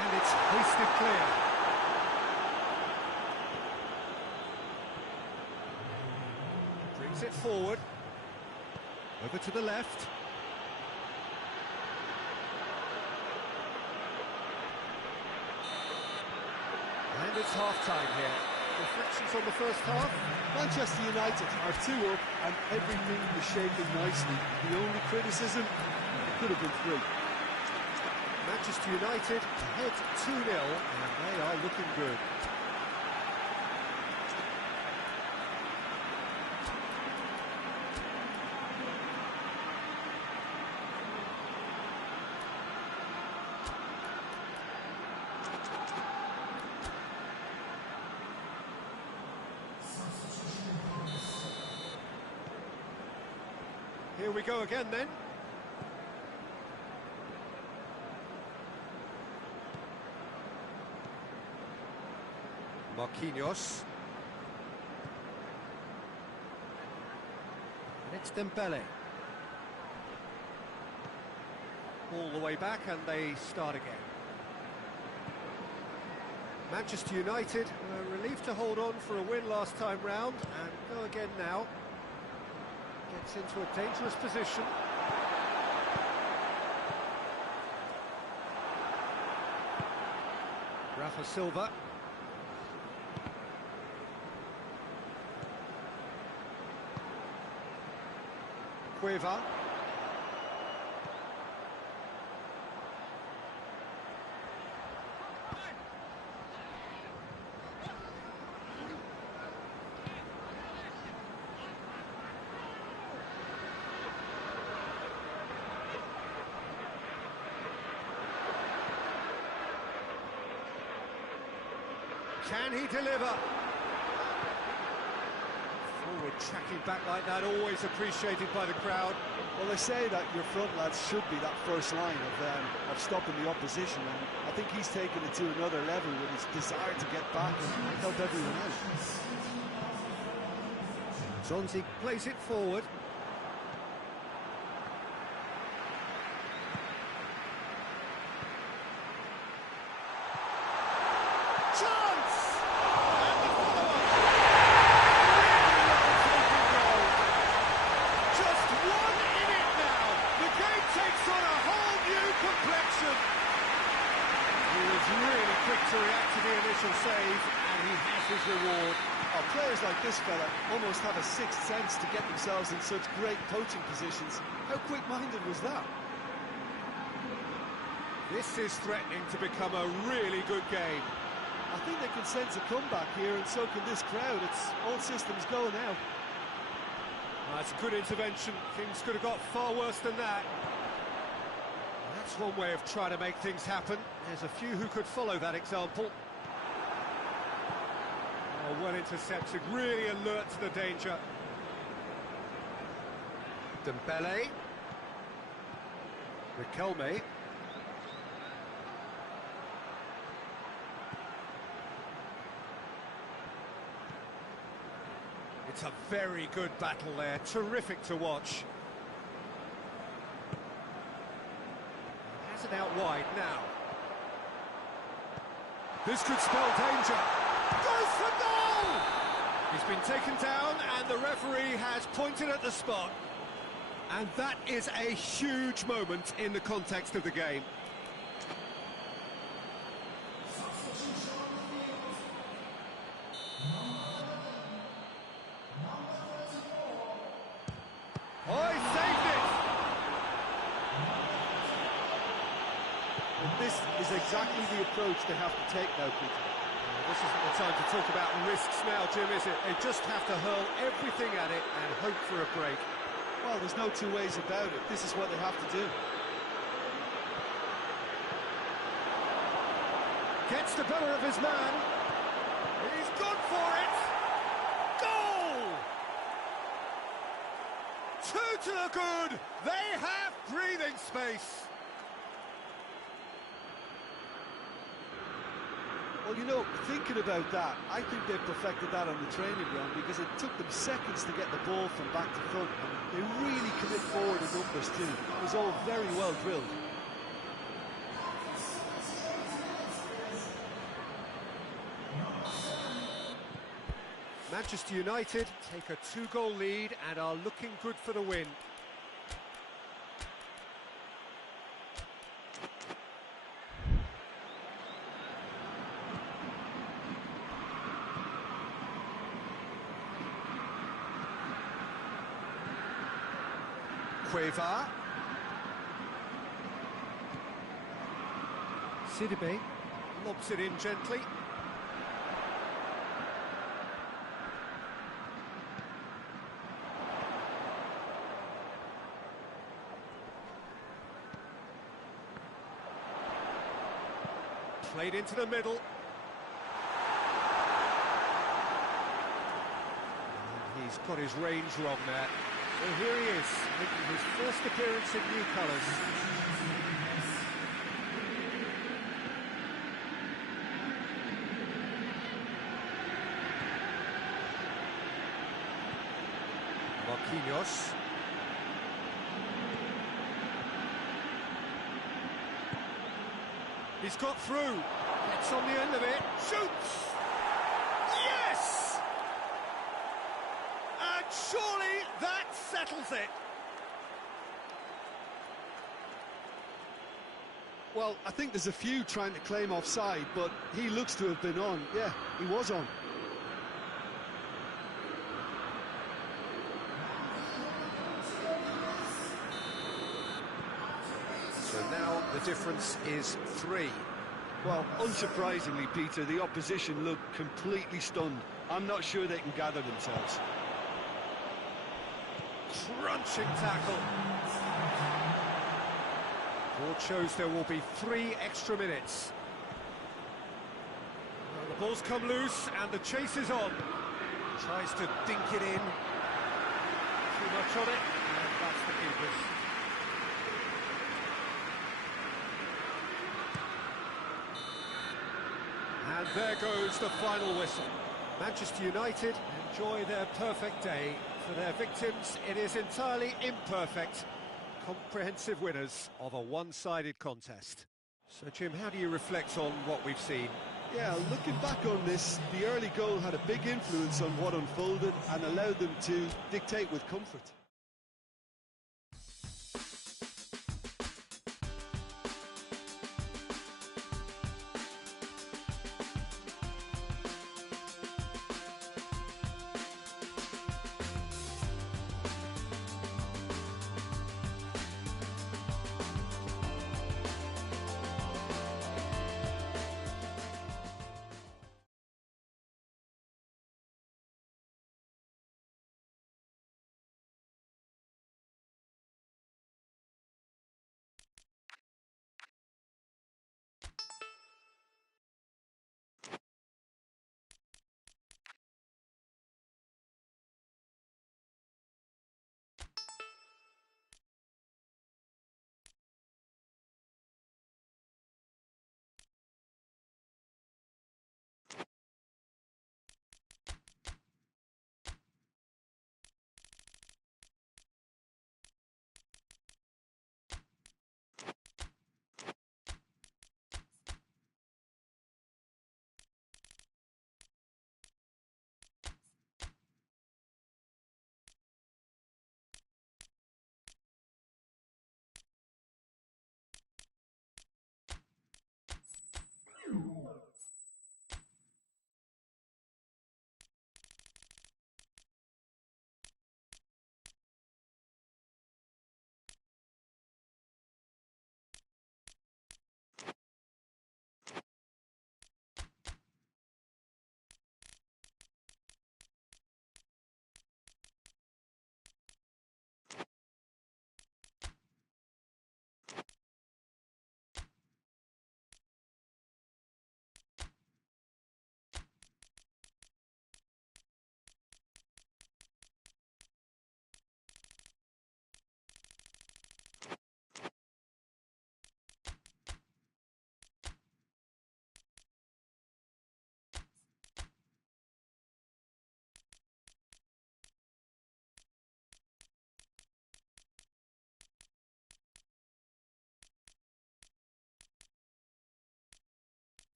And it's hoisted clear. Brings it forward, over to the left. And it's half-time here. Reflections on the first half? Manchester United are 2 up and everything is shaping nicely. The only criticism, it could have been 3. Manchester United ahead 2-0, and they are looking good. Here we go again then. Marquinhos. And it's Dembele. All the way back and they start again. Manchester United were relieved to hold on for a win last time round and go again now. Gets into a dangerous position. Rafa Silva. Cueva. Can he deliver? Forward tracking back like that, always appreciated by the crowd. Well, they say that your front lads should be that first line of stopping the opposition, and I think he's taken it to another level with his desire to get back and help everyone out. Zonzi plays it forward. Really quick to react to the initial save, and he has his reward. Oh, players like this fella almost have a sixth sense to get themselves in such great coaching positions. How quick-minded was that? This is threatening to become a really good game. I think they can sense a comeback here, and so can this crowd. It's all systems go now. That's a good intervention. Things could have got far worse than that. That's one way of trying to make things happen. There's a few who could follow that example. Oh, well intercepted, really alert to the danger. Dembele. Riquelme. It's a very good battle there, terrific to watch. Has it out wide now. This could spell danger. Goes for goal! He's been taken down and the referee has pointed at the spot. And that is a huge moment in the context of the game. Oh, he saved it! And this is exactly the approach they have to take now, Peter. This isn't the time to talk about risks now, Jim, is it? They just have to hurl everything at it and hope for a break. Well, there's no two ways about it. This is what they have to do. Gets the better of his man. He's gone for it! Goal! Two to the good! They have breathing space! Well, you know, thinking about that, I think they perfected that on the training ground because it took them seconds to get the ball from back to front. And they really commit forward in numbers too. It was all very well drilled. Manchester United take a 2-goal lead and are looking good for the win. Cueva. Sidibe lobs it in gently. Played into the middle. And he's got his range wrong there. Well, here he is, making his first appearance in new colours. Marquinhos. He's got through, gets on the end of it, shoots! Yes! And surely that settles it. Well, I think there's a few trying to claim offside, but he looks to have been on. Yeah, he was on. So now the difference is 3. Well, unsurprisingly, Peter, the opposition look completely stunned. I'm not sure they can gather themselves. Crunching tackle. Board shows there will be 3 extra minutes. Well, the ball's come loose and the chase is on. Tries to dink it in. Too much on it, and that's the keeper's. And there goes the final whistle. Manchester United enjoy their perfect day. For their victims, it is entirely imperfect. Comprehensive winners of a one-sided contest. So, Jim, how do you reflect on what we've seen? Yeah, looking back on this, the early goal had a big influence on what unfolded and allowed them to dictate with comfort.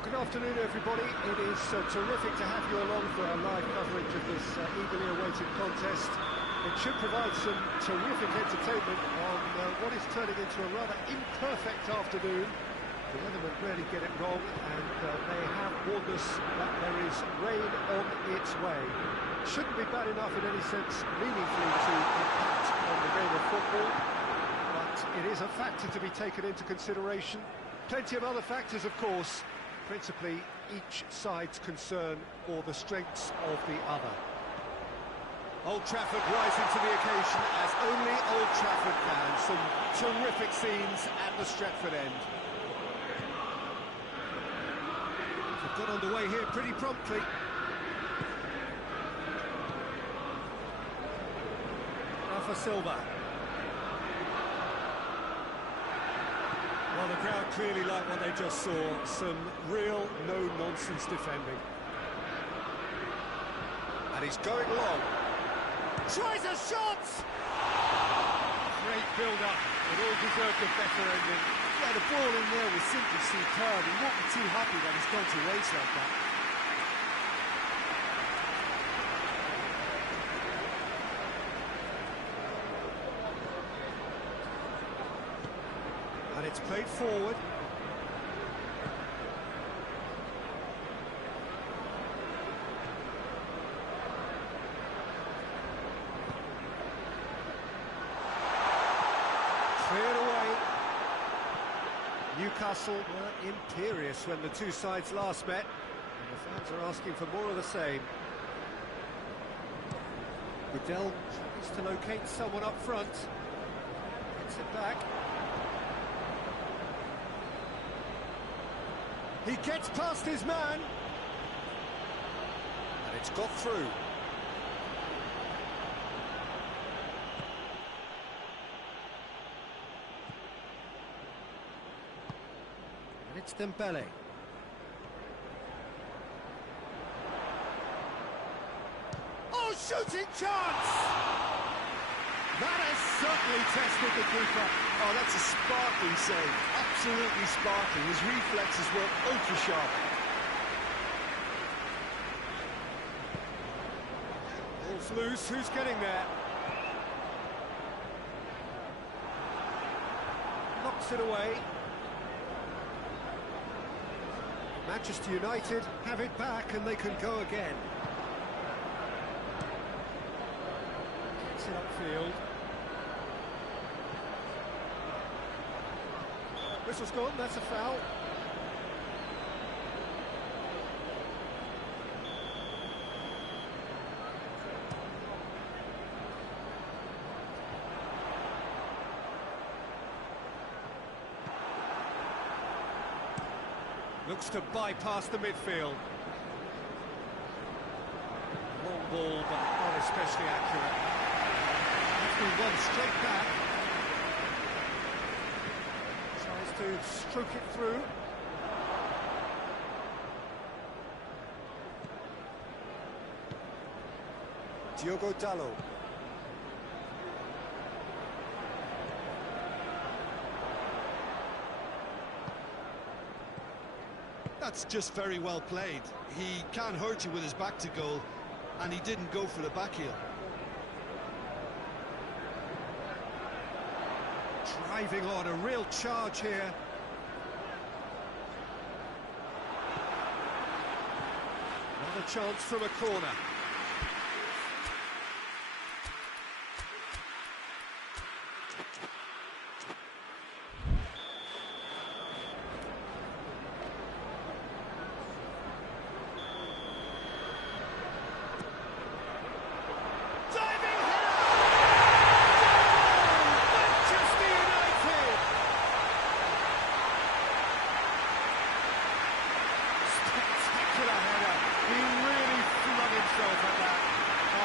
Well, good afternoon, everybody. It is terrific to have you along for our live coverage of this eagerly awaited contest. It should provide some terrific entertainment on what is turning into a rather imperfect afternoon. The weathermen rarely get it wrong, and they have warned us that there is rain on its way. Shouldn't be bad enough in any sense meaningfully to impact on the game of football, but it is a factor to be taken into consideration. Plenty of other factors, of course, principally each side's concern or the strengths of the other. Old Trafford rising to the occasion as only Old Trafford can. Some terrific scenes at the Stretford end. They've got underway here pretty promptly. Rafa Silva. Well, the crowd clearly like what they just saw. Some real no-nonsense defending. And he's going long. Tries a shot! Great build-up. It all deserved a better ending. Yeah, the ball in there was simply superb. He won't be too happy that he's gone to waste like that. And it's played forward. Cleared away. Newcastle were imperious when the two sides last met, and the fans are asking for more of the same. Goodell tries to locate someone up front. Gets it back. He gets past his man. And it's got through. And it's Dembele. Oh, shooting chance! That has certainly tested the keeper. Oh, that's a sparkling save. Absolutely sparkling. His reflexes were ultra sharp. Ball's loose. Who's getting there? Knocks it away. Manchester United have it back and they can go again. Gets it upfield. Whistle's gone, that's a foul. Looks to bypass the midfield. Long ball, but not especially accurate. Has been won straight back. Tries to stroke it through. Diogo Dalot. That's just very well played. He can't hurt you with his back to goal, and he didn't go for the back heel. Driving on, a real charge here. Another chance from a corner.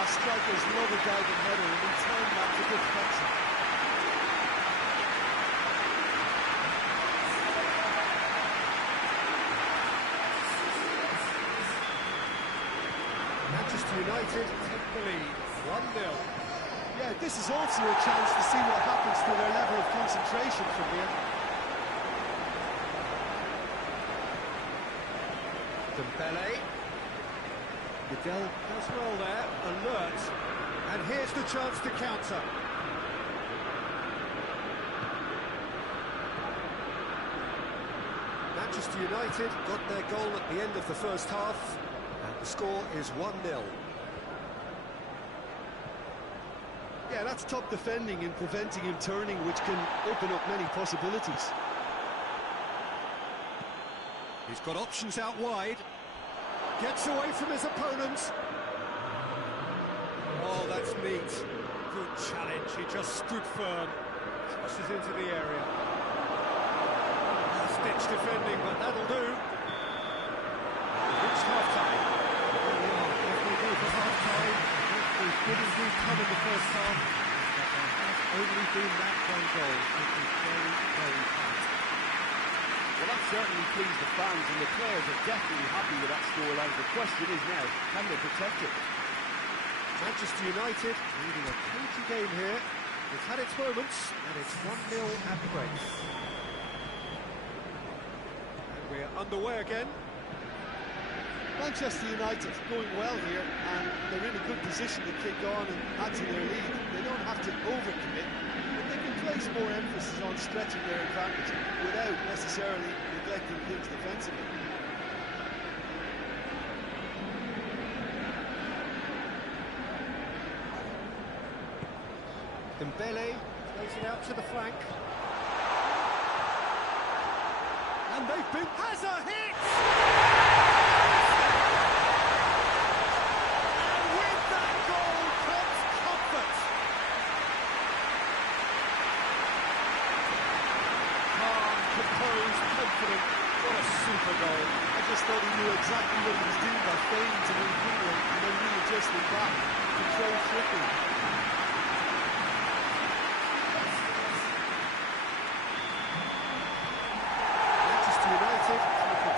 Strikers love a diving header, and he turned that to good deflection. Manchester United take the lead, 1-0. Yeah, this is also a chance to see what happens to their level of concentration from here. Dembele. Goodell does well there, alert. And here's the chance to counter. Manchester United got their goal at the end of the first half, and the score is 1-0. Yeah, that's top defending and preventing him turning, which can open up many possibilities. He's got options out wide. Gets away from his opponent. Oh, that's neat. Good challenge. He just stood firm. Crosses into the area. Stitch defending, but that'll do. Reached half-time. Here we are, halfway through for half-time. We've good indeed come in the first half, but there has only been that one goal. It is very, very tight. Well, that certainly pleased the fans, and the players are definitely happy with that scoreline. The question is now, can they protect it? Manchester United leading a cagey game here. It's had its moments, and it's 1-0 at the break. And we're underway again. Manchester United going well here, and they're in a good position to kick on and add to their lead. They don't have to overcommit, but they can place more emphasis on stretching their advantage without necessarily neglecting things defensively. Dembele plays it out to the flank. And they've been... has a hit! And with that goal comes comfort. Calm, composed, confident. What a super goal. I just thought he knew exactly what he was doing by failing to move forward and then readjusting back. Controlled trickery.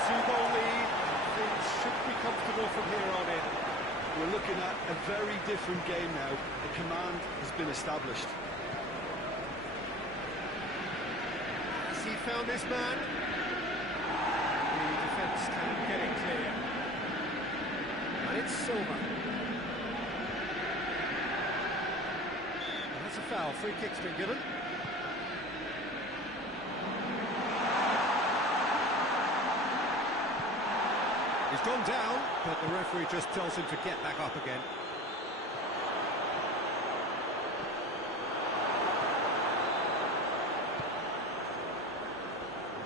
Two-goal lead, things should be comfortable from here on in. We're looking at a very different game now. The command has been established. Has he found his man? The defence can't get it clear. And it's Silva. And that's a foul. Free kick's been given. He's gone down, but the referee just tells him to get back up again.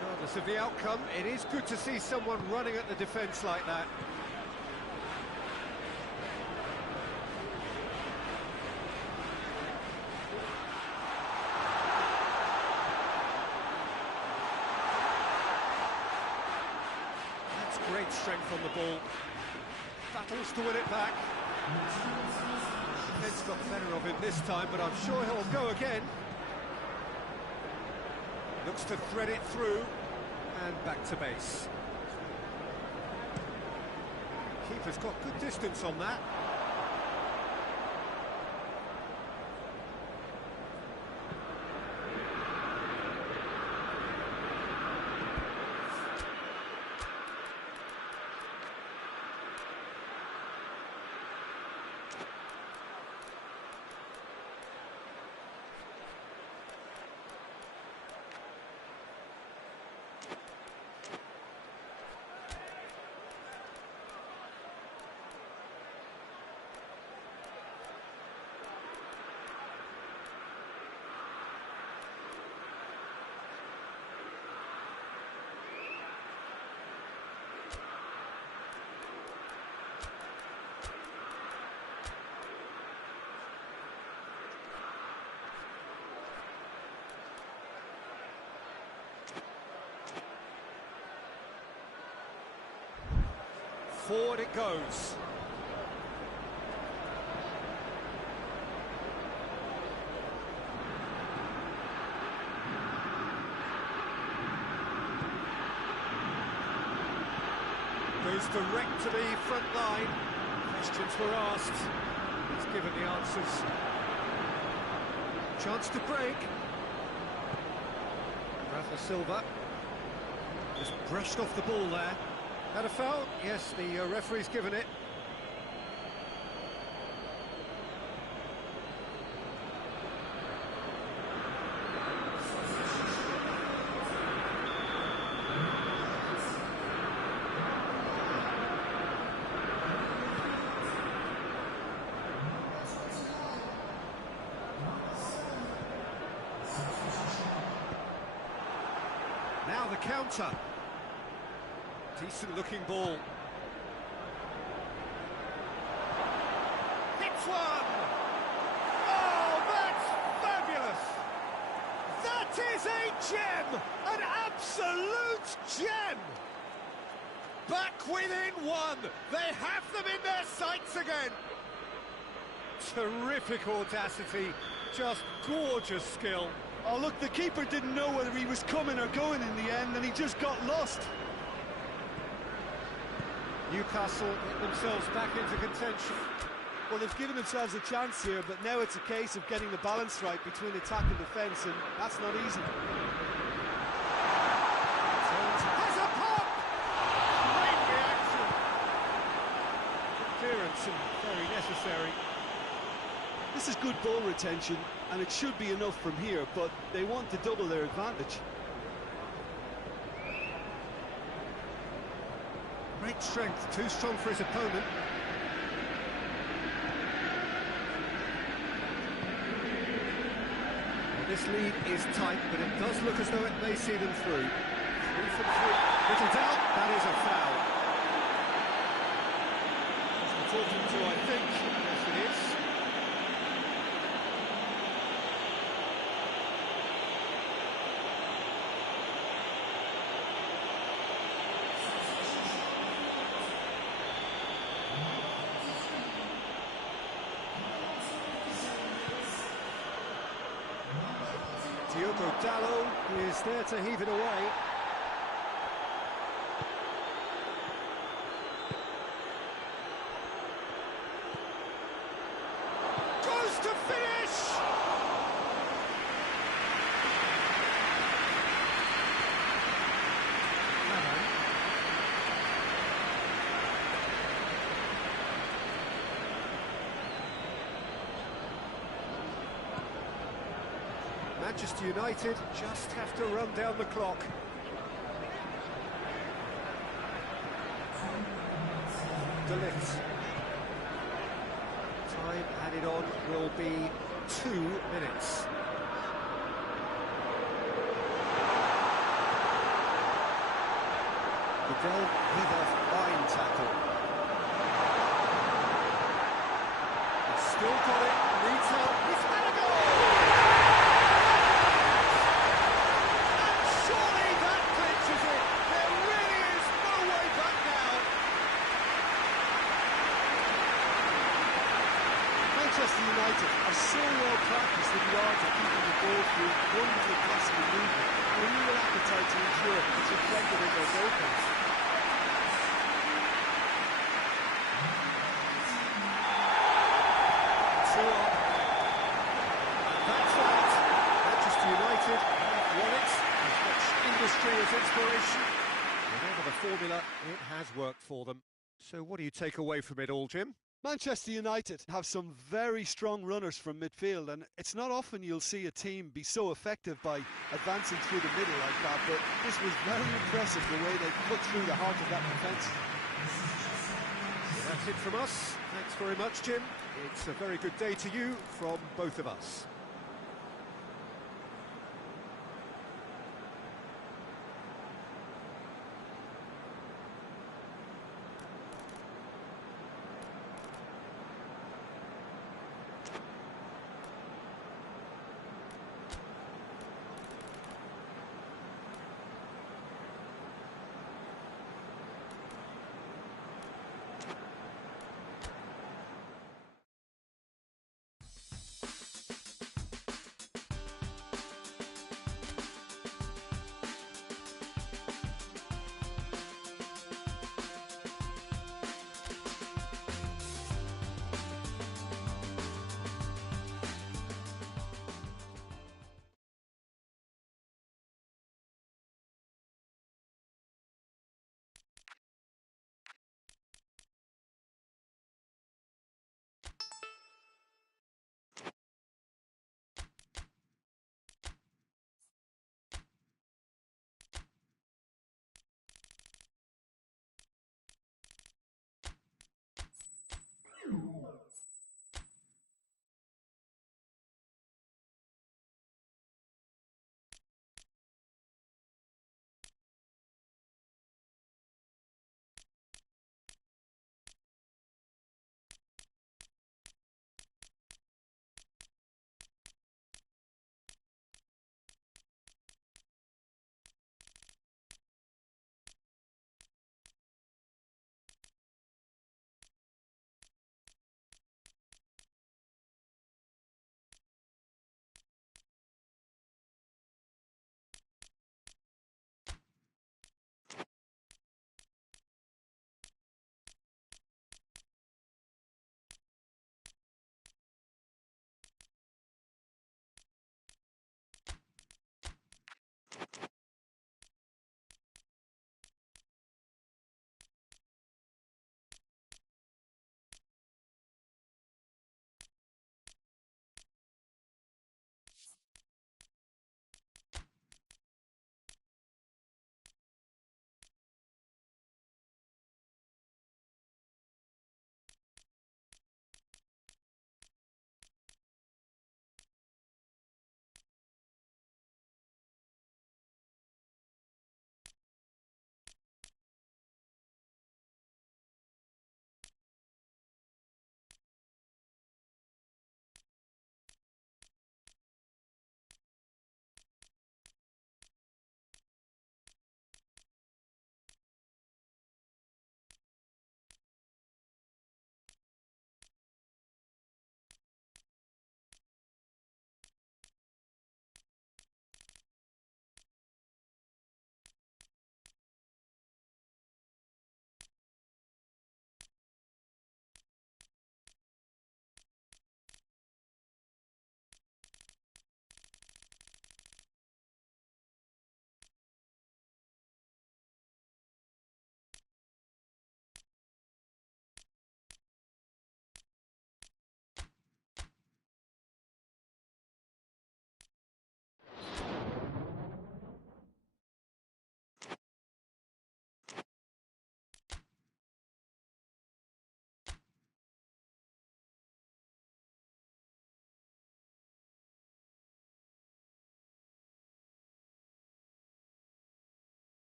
Regardless of the outcome, it is good to see someone running at the defence like that. Great strength on the ball. Battles to win it back. Defence got the better of him this time, but I'm sure he'll go again. Looks to thread it through, and back to base. Keeper's got good distance on that. Forward it goes. Goes direct to the front line. Questions were asked. He's given the answers. Chance to break. Rafa Silva just brushed off the ball there. Had a foul? Yes, the referee's given it. Now the counter. Decent looking ball. Hits one! Oh, that's fabulous! That is a gem! An absolute gem! Back within one! They have them in their sights again! Terrific audacity, just gorgeous skill. Oh, look, the keeper didn't know whether he was coming or going in the end, and he just got lost. Newcastle get themselves back into contention. Well, they've given themselves a chance here, but now it's a case of getting the balance right between attack and defence, and that's not easy. Has a pop! Great reaction. Clearance and very necessary. This is good ball retention, and it should be enough from here, but they want to double their advantage. Great strength, too strong for his opponent. Well, this lead is tight, but it does look as though it may see them through. 3 from 3. Little doubt, that is a foul. That's what we're talking to, I think. Yes, it is. Diogo Dallo is there to heave it away. Goes to finish! Manchester United just have to run down the clock. De Ligt. Time added on will be 2 minutes. Vidal with a fine tackle. He's still got it, needs help, he's had a goal! Manchester United are so well practiced in the art of keeping the ball through wonderful passing and movement, and a real appetite to endure it is reflected in their goal points. Two up. And that's that. Manchester United have won it. As much industry as inspiration. Whatever the formula, it has worked for them. So what do you take away from it all, Jim? Manchester United have some very strong runners from midfield, and it's not often you'll see a team be so effective by advancing through the middle like that, but this was very impressive the way they cut through the heart of that defence. That's it from us. Thanks very much, Jim. It's a very good day to you from both of us.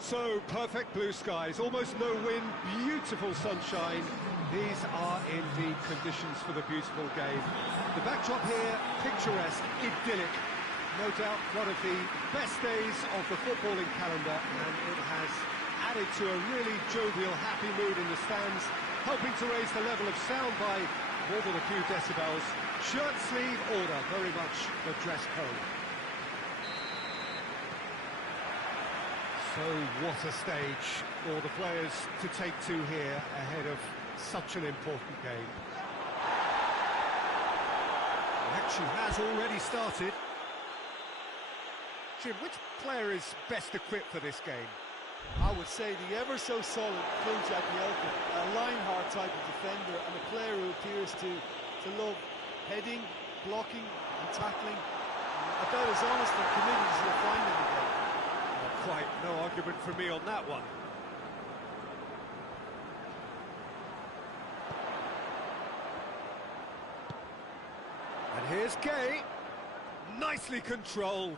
So, perfect blue skies, almost no wind, beautiful sunshine. These are indeed conditions for the beautiful game. The backdrop here, picturesque, idyllic. No doubt one of the best days of the footballing calendar, and it has added to a really jovial, happy mood in the stands, helping to raise the level of sound by more than a few decibels. Shirt sleeve order, very much the dress code. So what a stage for the players to take to here ahead of such an important game. The action has already started. Jim, which player is best equipped for this game? I would say the ever-so-solid Cluj Jagielka, a Lionheart type of defender and a player who appears to love heading, blocking and tackling. About as honest and committed as you'll find in the game. Quite no argument from me on that one. And here's Gay. Nicely controlled.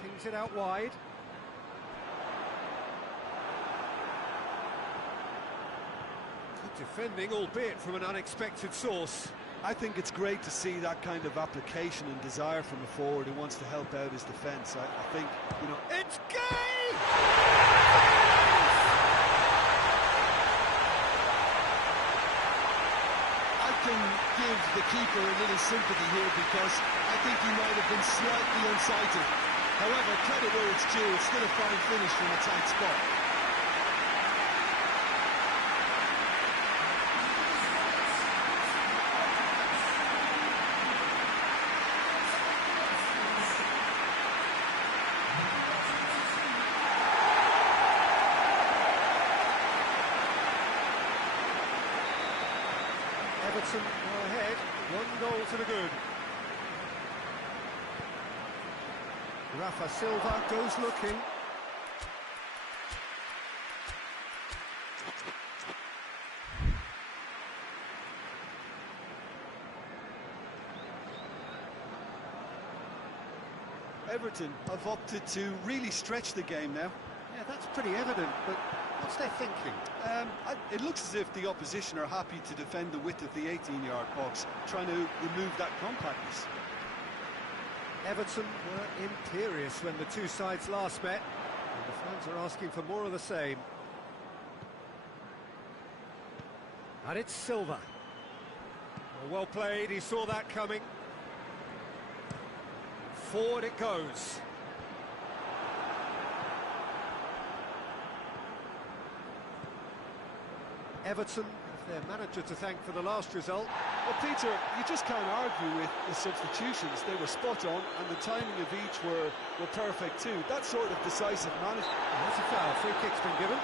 Pings it out wide. Good defending, albeit from an unexpected source. I think it's great to see that kind of application and desire from a forward who wants to help out his defence. I think, you know... It's Gay! I can give the keeper a little sympathy here because I think he might have been slightly unsighted. However, credit where it's due, it's still a fine finish from a tight spot. Everton are ahead, 1 goal to the good. Rafa Silva goes looking. Everton have opted to really stretch the game now. Yeah, that's pretty evident, but what's their thinking? It looks as if the opposition are happy to defend the width of the 18-yard box, trying to remove that compactness. Everton were imperious when the two sides last met, and the fans are asking for more of the same. And it's Silva. Well played, he saw that coming. Forward it goes. Everton have their manager to thank for the last result. Well, Peter, you just can't argue with the substitutions. They were spot on, and the timing of each were perfect too. That sort of decisive management. That's a foul. Free kick's been given.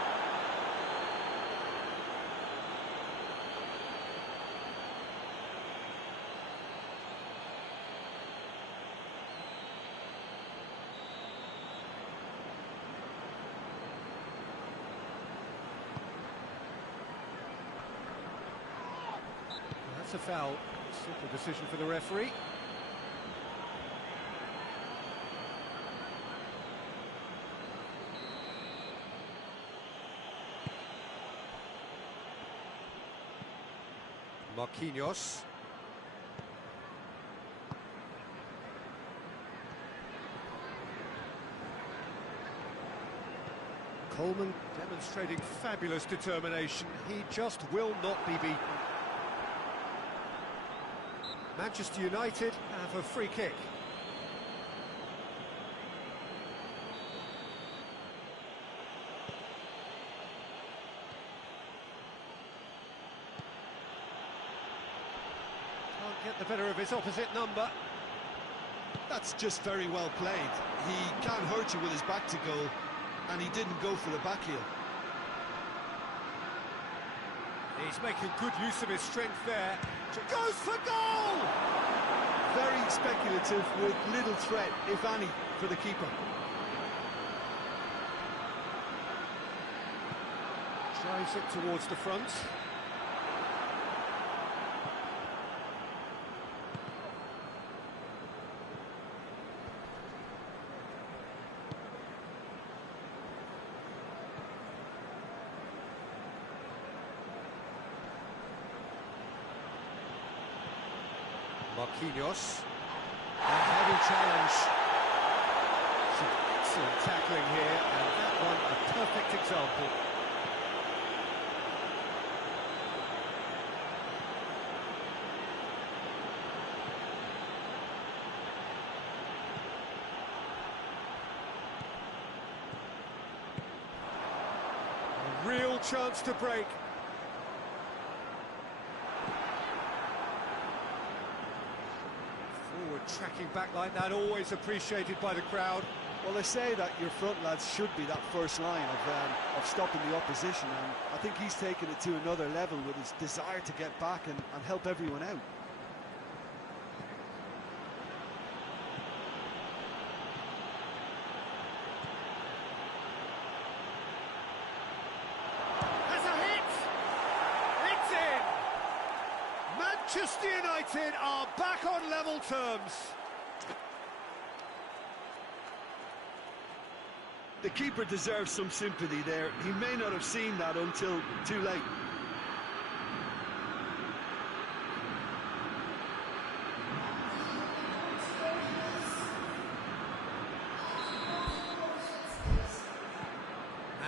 That's a foul. Simple decision for the referee. Marquinhos. Coleman demonstrating fabulous determination. He just will not be beaten. Manchester United have a free kick. Can't get the better of his opposite number. That's just very well played. He can't hurt you with his back to goal, and he didn't go for the back heel. He's making good use of his strength there. Goes for goal! Very speculative with little threat, if any, for the keeper. Drives it towards the front. Marquinhos. A heavy challenge. Some excellent tackling here, and that one a perfect example. A real chance to break. Forward tracking back like that, always appreciated by the crowd. Well, they say that your front lads should be that first line of stopping the opposition, and I think he's taken it to another level with his desire to get back and help everyone out. Has a hit! It's in! Manchester United are back on level terms. The keeper deserves some sympathy there. He may not have seen that until too late.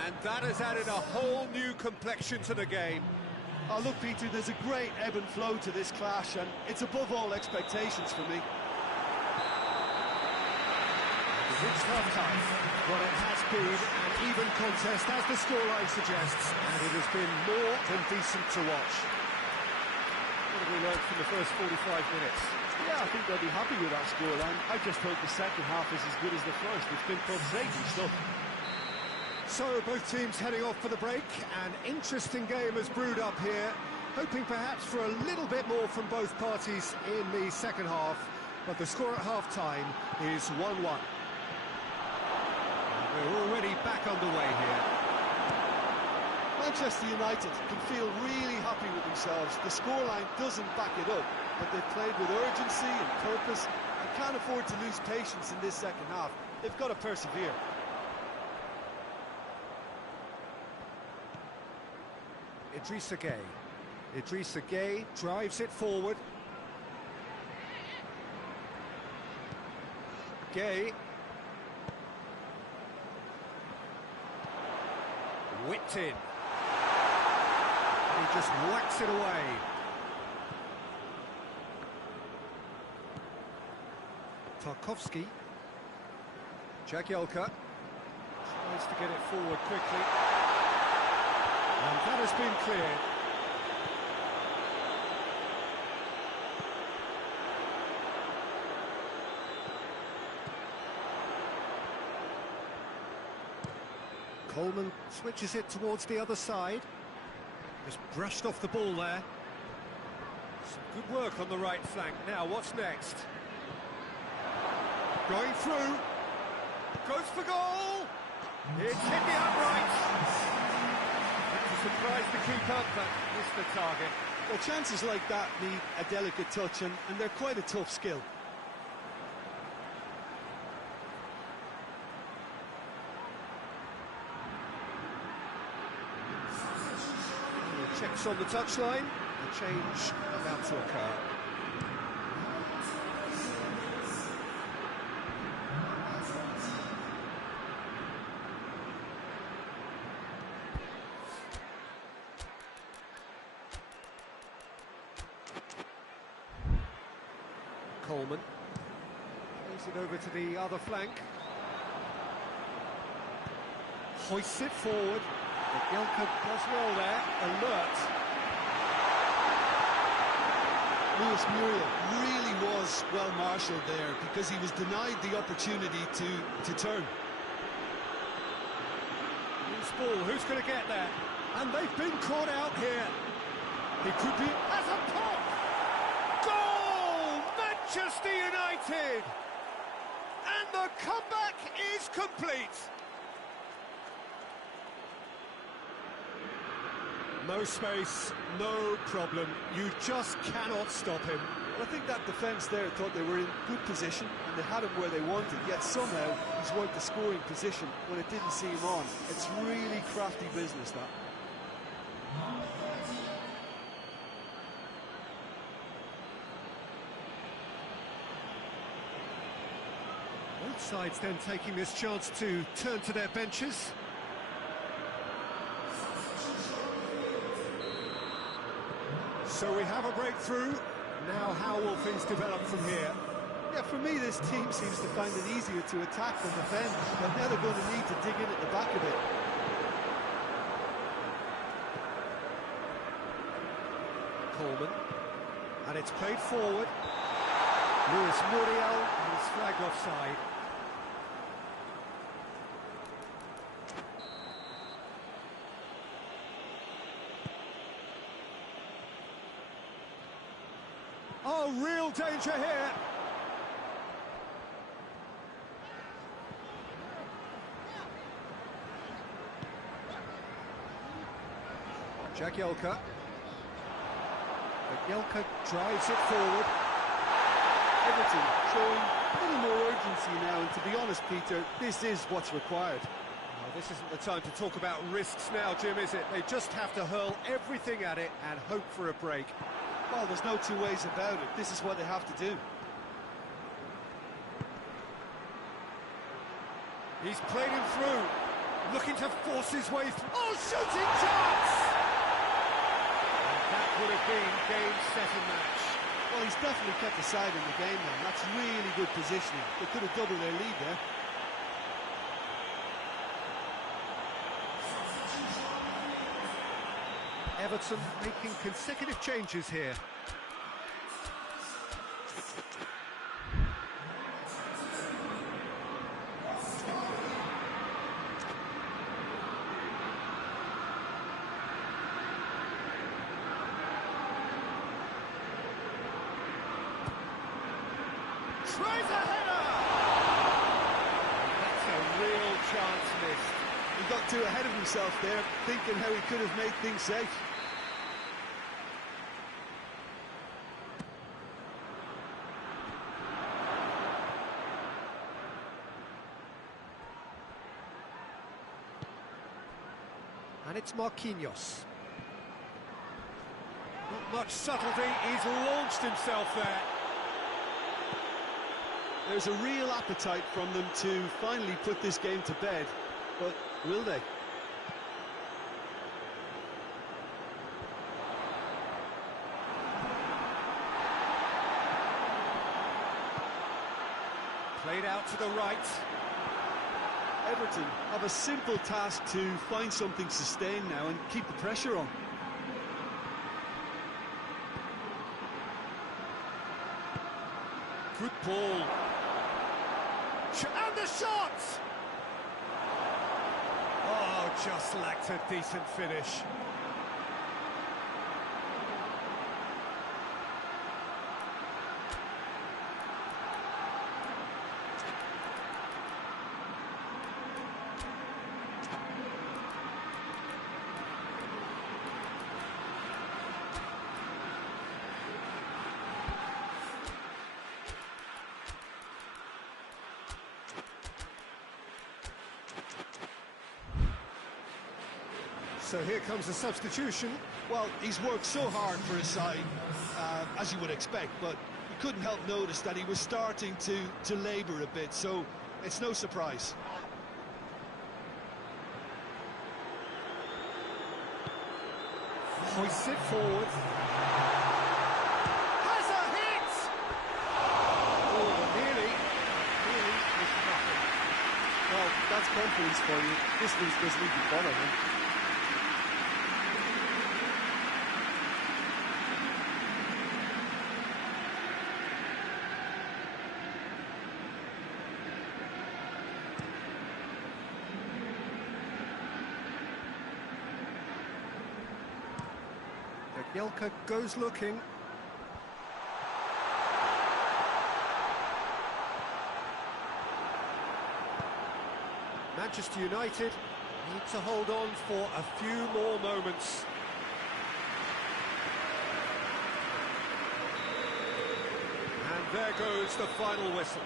And that has added a whole new complexion to the game. Oh, look, Peter, there's a great ebb and flow to this clash, and it's above all expectations for me. It's half-time, but it has been an even contest, as the scoreline suggests, and it has been more than decent to watch. What have we learned from the first 45 minutes? Yeah, I think they'll be happy with that scoreline. I just hope the second half is as good as the first. It's been pulsating stuff. So both teams heading off for the break. An interesting game has brewed up here, hoping perhaps for a little bit more from both parties in the second half, but the score at half-time is 1-1. We're already back underway here. Manchester United can feel really happy with themselves. The scoreline doesn't back it up, but they've played with urgency and purpose and can't afford to lose patience in this second half. They've got to persevere. Idrissa Gueye. Idrissa Gueye drives it forward. Gueye. Whipped in. He just whacks it away. Tarkowski. Jagielka tries to get it forward quickly. And that has been cleared. Coleman switches it towards the other side. Just brushed off the ball there. Some good work on the right flank. Now, what's next? Going through. Goes for goal. It's hit the upright. Surprised to keep up, but missed the target. Well, chances like that need a delicate touch, and they're quite a tough skill. Checks on the touchline. A change about to occur. Coleman plays it over to the other flank. Hoists it forward. Jagielka does well there. Alert. Luis Muriel really was well marshalled there because he was denied the opportunity to turn. Loose ball. Who's going to get there? And they've been caught out here. He could be as a pop. Goal! Manchester United! And the comeback is complete. No space, no problem. You just cannot stop him. Well, I think that defence there thought they were in good position and they had him where they wanted, yet somehow he's worked the scoring position when it didn't see him on. It's really crafty business, that. Both sides then taking this chance to turn to their benches. So we have a breakthrough. Now how will things develop from here? Yeah, for me, this team seems to find it easier to attack than defend, but now they're going to need to dig in at the back a bit. Coleman, and it's played forward. Luis Muriel, and he's flagged offside. Oh, real danger here. Jagielka. Jagielka drives it forward. Everton showing a little more urgency now, and to be honest, Peter, this is what's required. Well, this isn't the time to talk about risks now, Jim, is it? They just have to hurl everything at it and hope for a break. Well, there's no two ways about it. This is what they have to do. He's played him through, looking to force his way through. Oh, shooting chance! And that would have been game, set and match. Well, he's definitely kept the side in the game then. That's really good positioning. They could have doubled their lead there. Everton making consecutive changes here. Tries a header! That's a real chance missed. He got too ahead of himself there, thinking how he could have made things safe. And it's Marquinhos. Not much subtlety, he's launched himself there. There's a real appetite from them to finally put this game to bed, but will they? Played out to the right. Everton have a simple task to find something sustained now and keep the pressure on. Good ball. And the shot! Oh, just lacked a decent finish. So here comes the substitution. Well, he's worked so hard for his side, as you would expect, but you couldn't help notice that he was starting to labour a bit, so it's no surprise. Hoists it forward. Has a hit! Oh, nearly is nothing. Well, that's confidence for you. Distance doesn't even bother him. Jagielka goes looking. Manchester United need to hold on for a few more moments. And there goes the final whistle.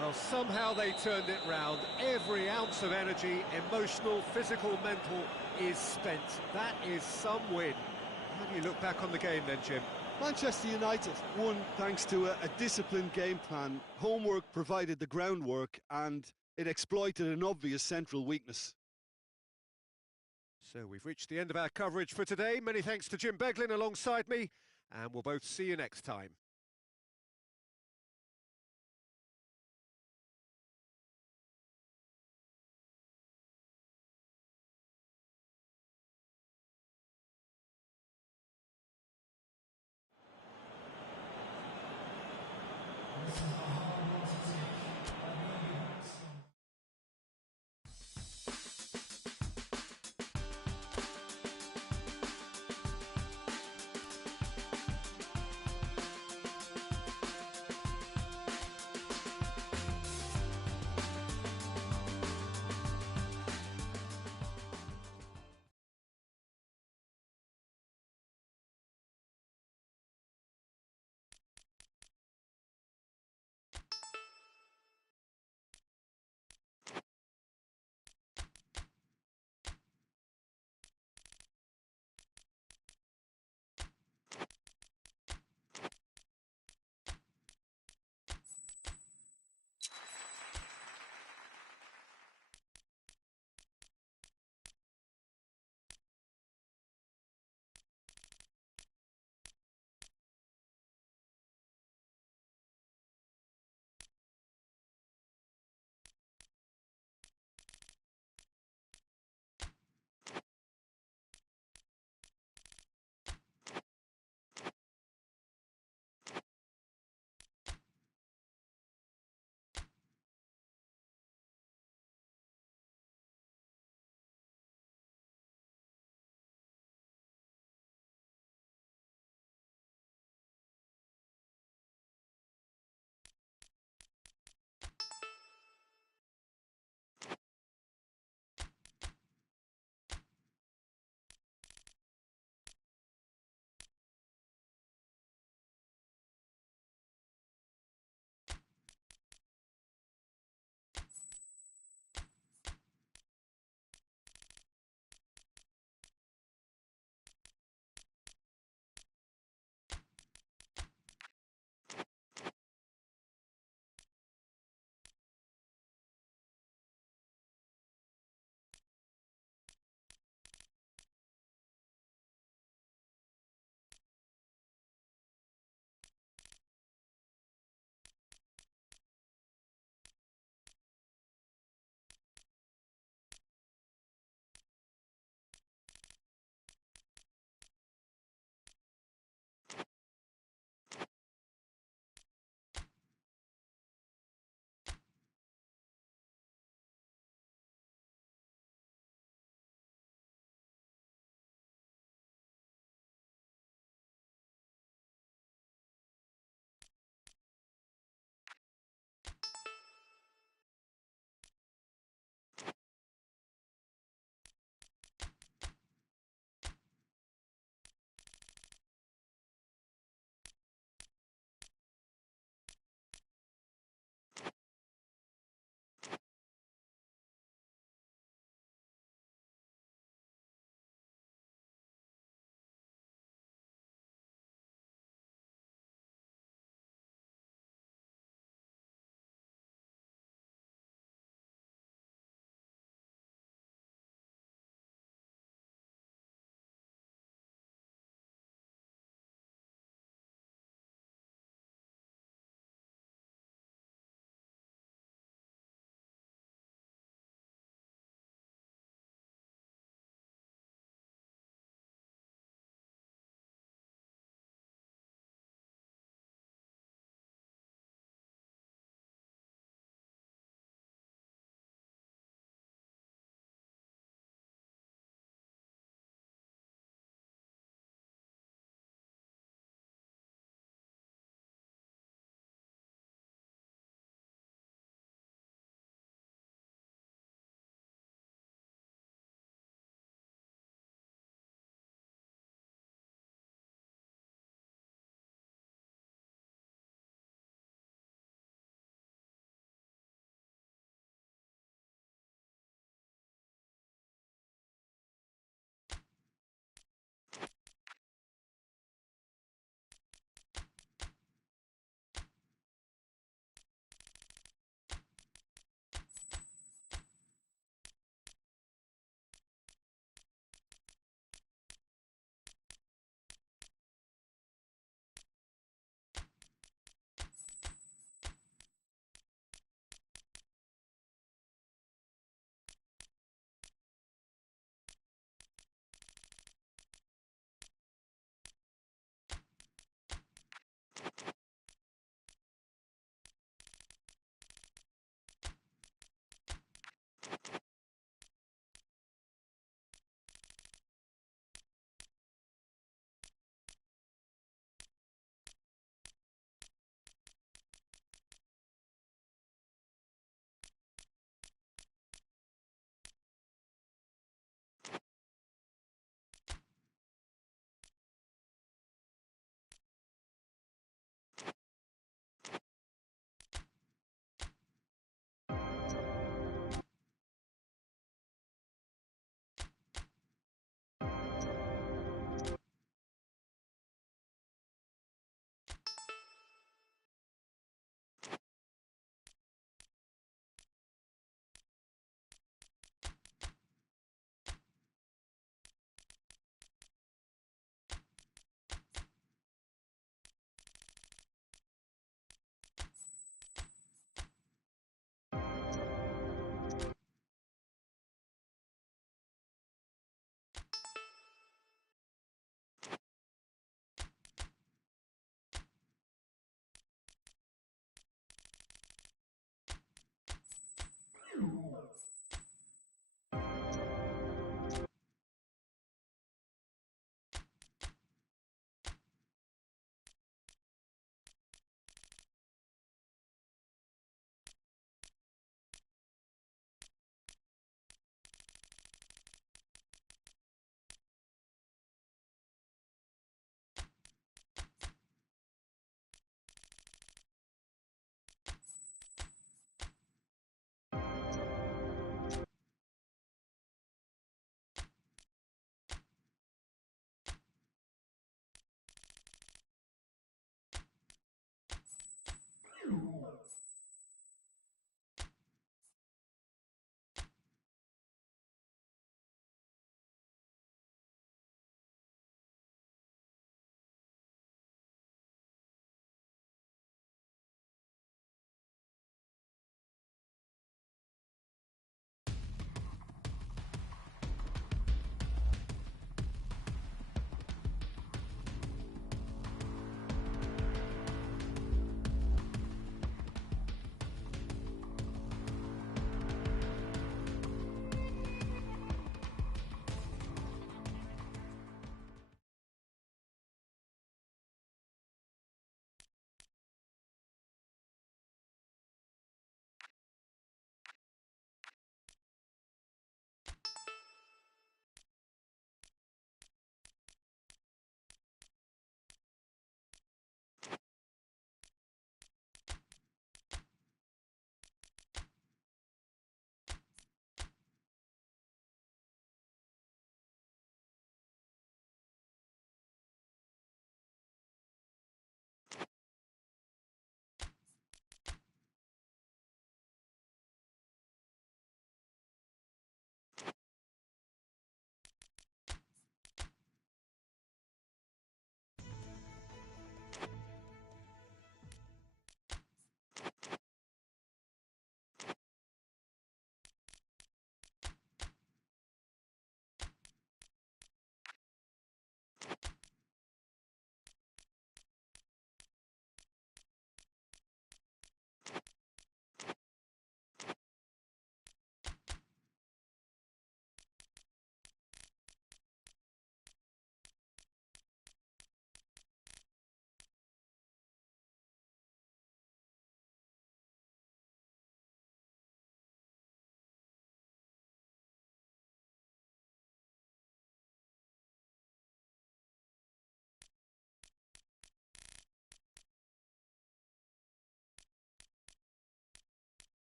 Well, somehow they turned it round. Every ounce of energy, emotional, physical, mental, is spent. That is some win. How do you look back on the game then, Jim? Manchester United won thanks to a disciplined game plan. Homework provided the groundwork and it exploited an obvious central weakness. So we've reached the end of our coverage for today. Many thanks to Jim Beglin alongside me, and we'll both see you next time.